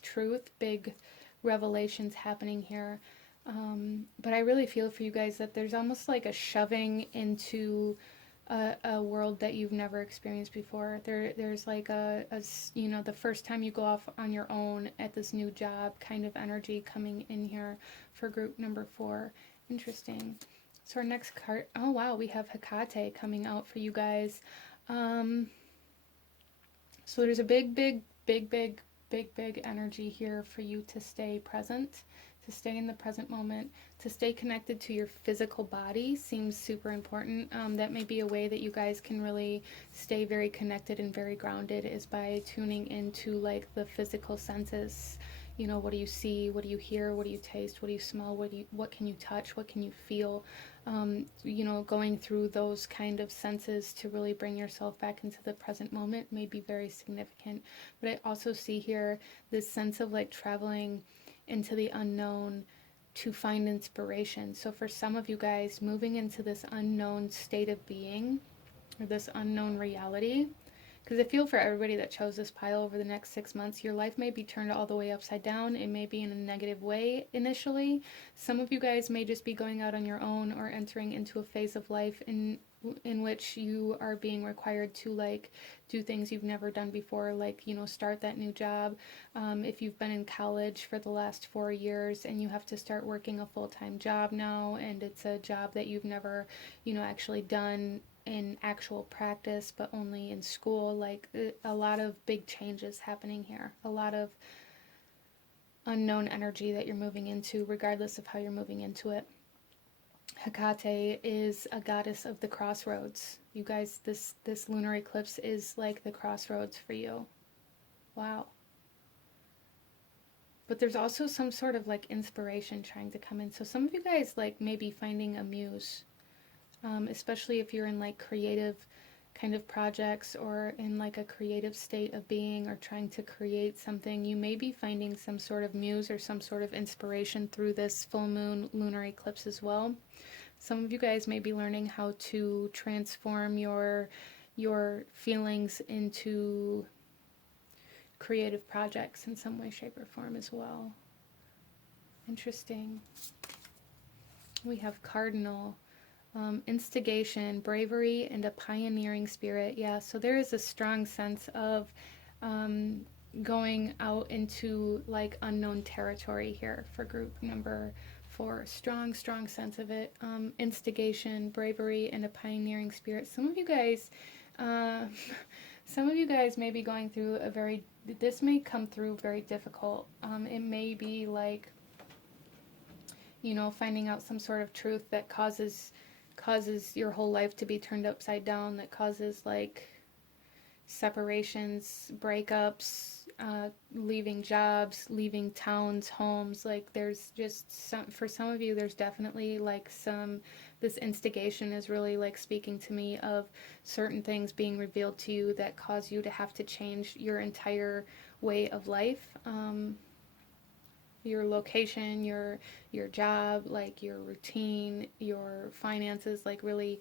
truth, big revelations happening here. But I really feel for you guys that there's almost like a shoving into a world that you've never experienced before. There's like the first time you go off on your own at this new job kind of energy coming in here for group number 4. Interesting. So our next card, oh wow, we have Hecate coming out for you guys. So there's a big energy here for you to stay present, to stay in the present moment, to stay connected to your physical body seems super important. That may be a way that you guys can really stay very connected and very grounded, is by tuning into like the physical senses. What do you see? What do you hear? What do you taste? What do you smell? What can you touch? What can you feel? Going through those kind of senses to really bring yourself back into the present moment may be very significant. But I also see here this sense of like traveling into the unknown to find inspiration. So for some of you guys, moving into this unknown state of being, or this unknown reality, because I feel for everybody that chose this pile over the next 6 months, your life may be turned all the way upside down. It may be in a negative way initially. Some of you guys may just be going out on your own, or entering into a phase of life in which you are being required to like do things you've never done before, like start that new job. If you've been in college for the last 4 years and you have to start working a full-time job now, and it's a job that you've never actually done in actual practice, but only in school, like a lot of big changes happening here, a lot of unknown energy that you're moving into, regardless of how you're moving into it. Hecate is a goddess of the crossroads. You guys, this lunar eclipse is like the crossroads for you. Wow. but there's also some sort of like inspiration trying to come in. So some of you guys like maybe finding a muse, especially if you're in like creative kind of projects or in like a creative state of being or trying to create something. You may be finding some sort of muse or some sort of inspiration through this full moon lunar eclipse as well. Some of you guys may be learning how to transform your feelings into creative projects in some way, shape, or form as well. Interesting. We have Cardinal, instigation, bravery, and a pioneering spirit. Yeah, so there is a strong sense of going out into like unknown territory here for group number 4. Strong, strong sense of it. Instigation, bravery, and a pioneering spirit. Some of you guys, some of you guys may be going through a very. This may come through very difficult. It may be like, you know, finding out some sort of truth that causes your whole life to be turned upside down, that causes like separations, breakups, leaving jobs, leaving towns, homes. Like there's just some, for some of you, there's definitely like this instigation is really like speaking to me of certain things being revealed to you that cause you to have to change your entire way of life. Your location, your job, like your routine, your finances, like really,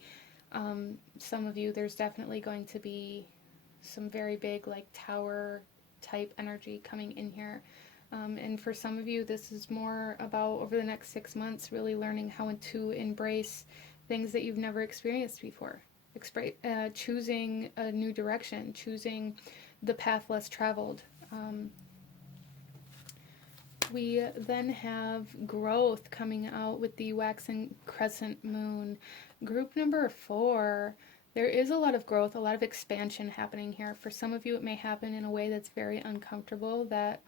some of you, there's definitely going to be some very big like tower type energy coming in here. And for some of you, this is more about over the next 6 months, really learning how to embrace things that you've never experienced before. Choosing a new direction, choosing the path less traveled. We then have growth coming out with the waxing crescent moon. Group number 4, there is a lot of growth, a lot of expansion happening here. For some of you, it may happen in a way that's very uncomfortable, that,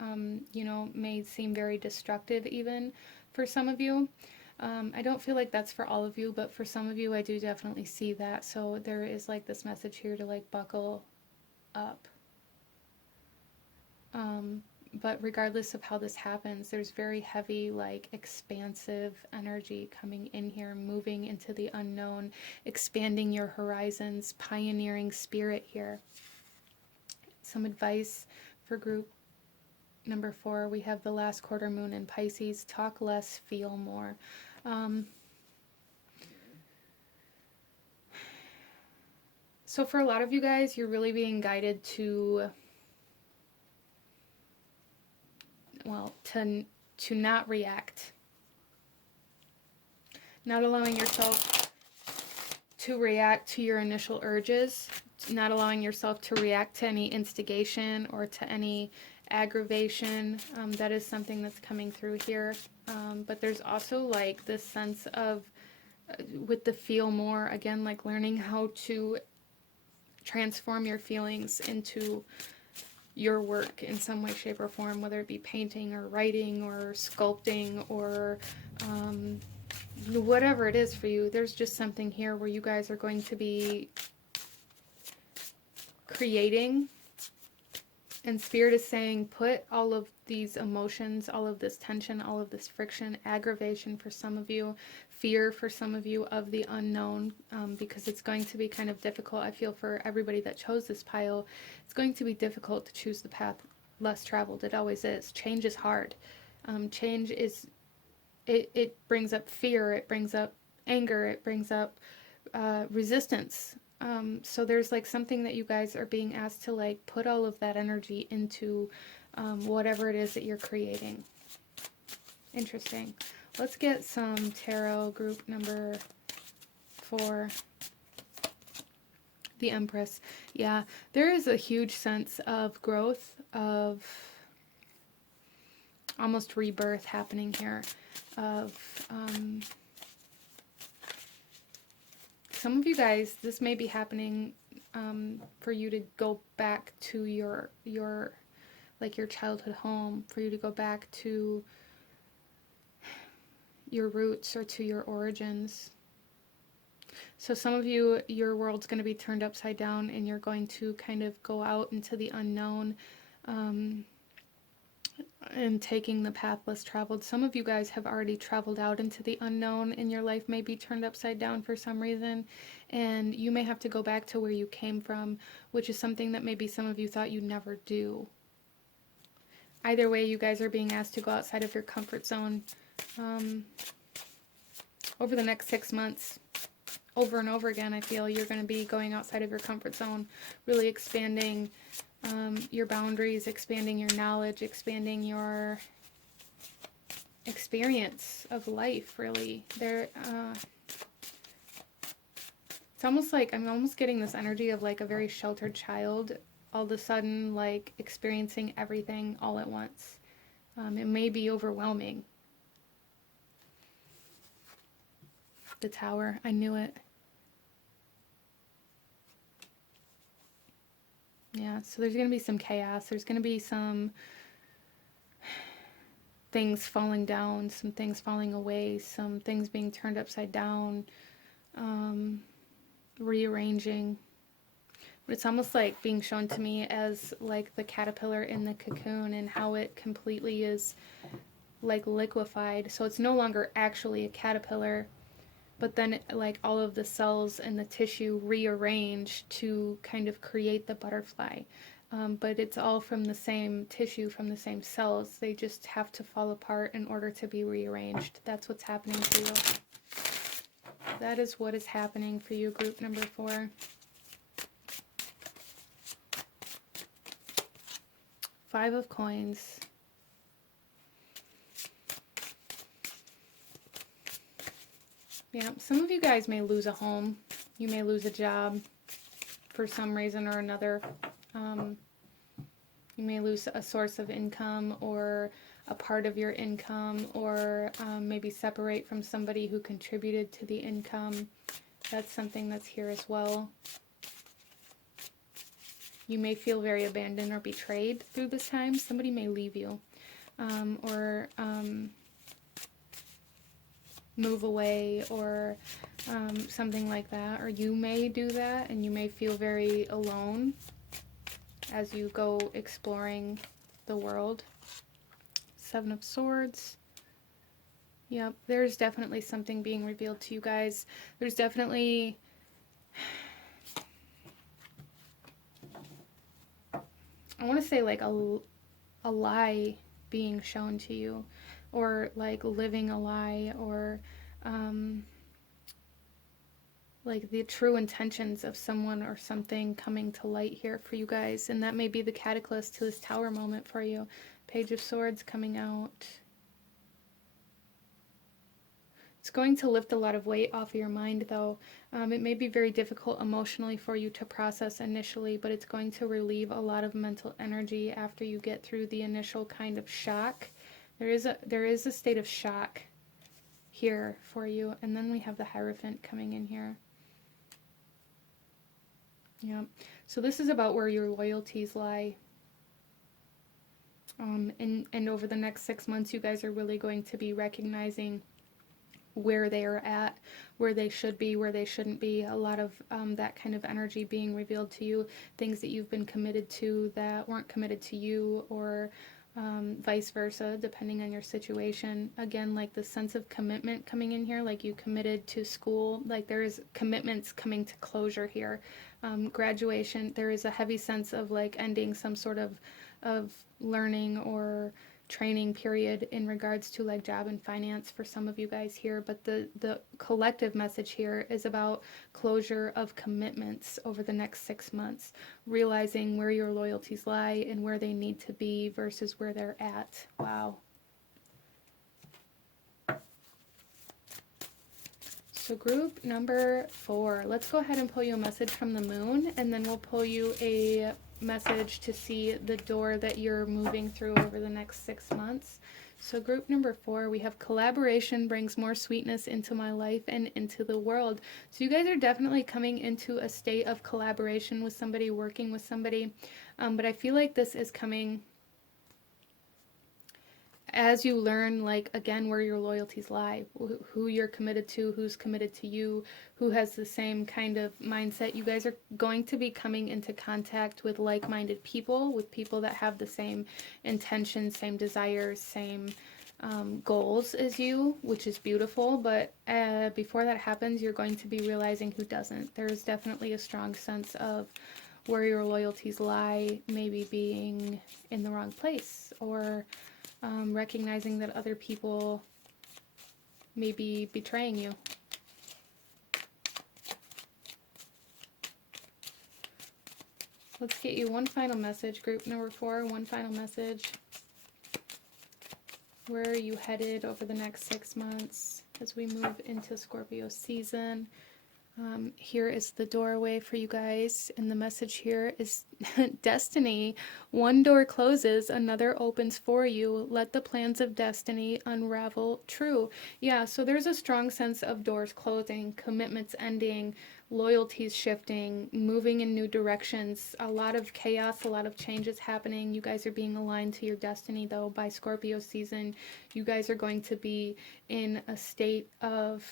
you know, may seem very destructive even for some of you. I don't feel like that's for all of you, but for some of you, I do definitely see that. So there is like this message here to like buckle up. But regardless of how this happens, there's very heavy, like, expansive energy coming in here, moving into the unknown, expanding your horizons, pioneering spirit here. Some advice for group number 4, we have the last quarter moon in Pisces. Talk less, feel more. So for a lot of you guys, you're really being guided to, well, to not react. Not allowing yourself to react to your initial urges, not allowing yourself to react to any instigation or to any aggravation. That is something that's coming through here. But there's also like this sense of, with the feel more, again, like learning how to transform your feelings into your work in some way, shape, or form, whether it be painting or writing or sculpting or whatever it is for you. There's just something here where you guys are going to be creating, and Spirit is saying put all of these emotions, all of this tension, all of this friction, aggravation for some of you, fear for some of you of the unknown, because it's going to be kind of difficult. I feel for everybody that chose this pile, it's going to be difficult to choose the path less traveled. It always is. Change is hard. Change is, it brings up fear, it brings up anger, it brings up resistance. So there's like something that you guys are being asked to like put all of that energy into whatever it is that you're creating. Interesting. Let's get some tarot group number 4. The Empress. Yeah, there is a huge sense of growth, of almost rebirth happening here, of some of you guys, this may be happening for you to go back to your like your childhood home, for you to go back to your roots or to your origins. So some of you, your world's going to be turned upside down and you're going to kind of go out into the unknown. and taking the path less traveled. Some of you guys have already traveled out into the unknown, and your life may be turned upside down for some reason, and you may have to go back to where you came from, which is something that maybe some of you thought you'd never do. Either way, you guys are being asked to go outside of your comfort zone over the next 6 months. Over and over again, I feel you're going to be going outside of your comfort zone, really expanding your boundaries, expanding your knowledge, expanding your experience of life, really. It's almost like I'm almost getting this energy of like a very sheltered child all of a sudden like experiencing everything all at once. It may be overwhelming. The Tower, I knew it. Yeah, so there's going to be some chaos. There's going to be some things falling down, some things falling away, some things being turned upside down, rearranging. But it's almost like being shown to me as like the caterpillar in the cocoon and how it completely is like liquefied. So it's no longer actually a caterpillar, but then like all of the cells and the tissue rearrange to kind of create the butterfly. But it's all from the same tissue, from the same cells. They just have to fall apart in order to be rearranged. That's what's happening for you. That is what is happening for you, group number 4. 5 of coins. Yeah, some of you guys may lose a home. You may lose a job for some reason or another. You may lose a source of income or a part of your income, or maybe separate from somebody who contributed to the income. That's something that's here as well. You may feel very abandoned or betrayed through this time. Somebody may leave you or move away or something like that. Or you may do that and you may feel very alone as you go exploring the world. 7 of Swords. Yep, there's definitely something being revealed to you guys. There's definitely... I want to say like a lie being shown to you, or like living a lie, or like the true intentions of someone or something coming to light here for you guys. And that may be the catalyst to this Tower moment for you. Page of Swords coming out. It's going to lift a lot of weight off of your mind, though. It may be very difficult emotionally for you to process initially, but it's going to relieve a lot of mental energy after you get through the initial kind of shock. There is a state of shock here for you. And then we have the Hierophant coming in here. Yeah. So this is about where your loyalties lie. And over the next 6 months, you guys are really going to be recognizing where they are at, where they should be, where they shouldn't be. A lot of that kind of energy being revealed to you, things that you've been committed to that weren't committed to you, or vice versa, depending on your situation. Again, like the sense of commitment coming in here, like you committed to school, like there is commitments coming to closure here. Graduation, there is a heavy sense of like ending some sort of learning or training period in regards to like job and finance for some of you guys here. But the collective message here is about closure of commitments over the next 6 months, realizing where your loyalties lie and where they need to be versus where they're at. Wow. So group number 4, let's go ahead and pull you a message from the moon, and then we'll pull you a message to see the door that you're moving through over the next 6 months. So group number 4, we have collaboration brings more sweetness into my life and into the world. So you guys are definitely coming into a state of collaboration with somebody, working with somebody. But I feel like this is coming as you learn, like, again, where your loyalties lie, who you're committed to, who's committed to you, who has the same kind of mindset, you guys are going to be coming into contact with like-minded people, with people that have the same intentions, same desires, same goals as you, which is beautiful. But before that happens, you're going to be realizing who doesn't. There's definitely a strong sense of where your loyalties lie, maybe being in the wrong place, or recognizing that other people may be betraying you. Let's get you one final message, group number 4, one final message. Where are you headed over the next 6 months as we move into Scorpio season? Here is the doorway for you guys, and the message here is destiny. One door closes, another opens for you. Let the plans of destiny unravel true. Yeah, so there's a strong sense of doors closing, commitments ending, loyalties shifting, moving in new directions. A lot of chaos, a lot of changes happening. You guys are being aligned to your destiny, though. By Scorpio season, you guys are going to be in a state of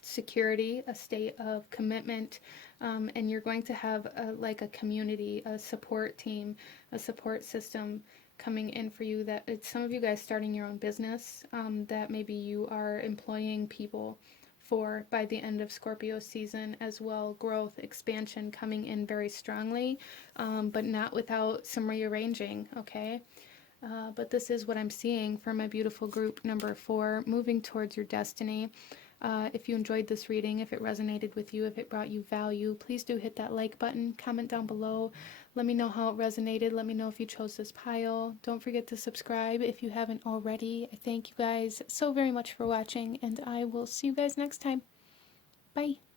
security, a state of commitment, and you're going to have like a community, a support team, a support system coming in for you. That it's some of you guys starting your own business, that maybe you are employing people for by the end of Scorpio season as well. Growth, expansion coming in very strongly, but not without some rearranging, okay? But this is what I'm seeing for my beautiful group number 4, moving towards your destiny. If you enjoyed this reading, if it resonated with you, if it brought you value, please do hit that like button, comment down below. Let me know how it resonated. Let me know if you chose this pile. Don't forget to subscribe if you haven't already. I thank you guys so very much for watching, and I will see you guys next time. Bye.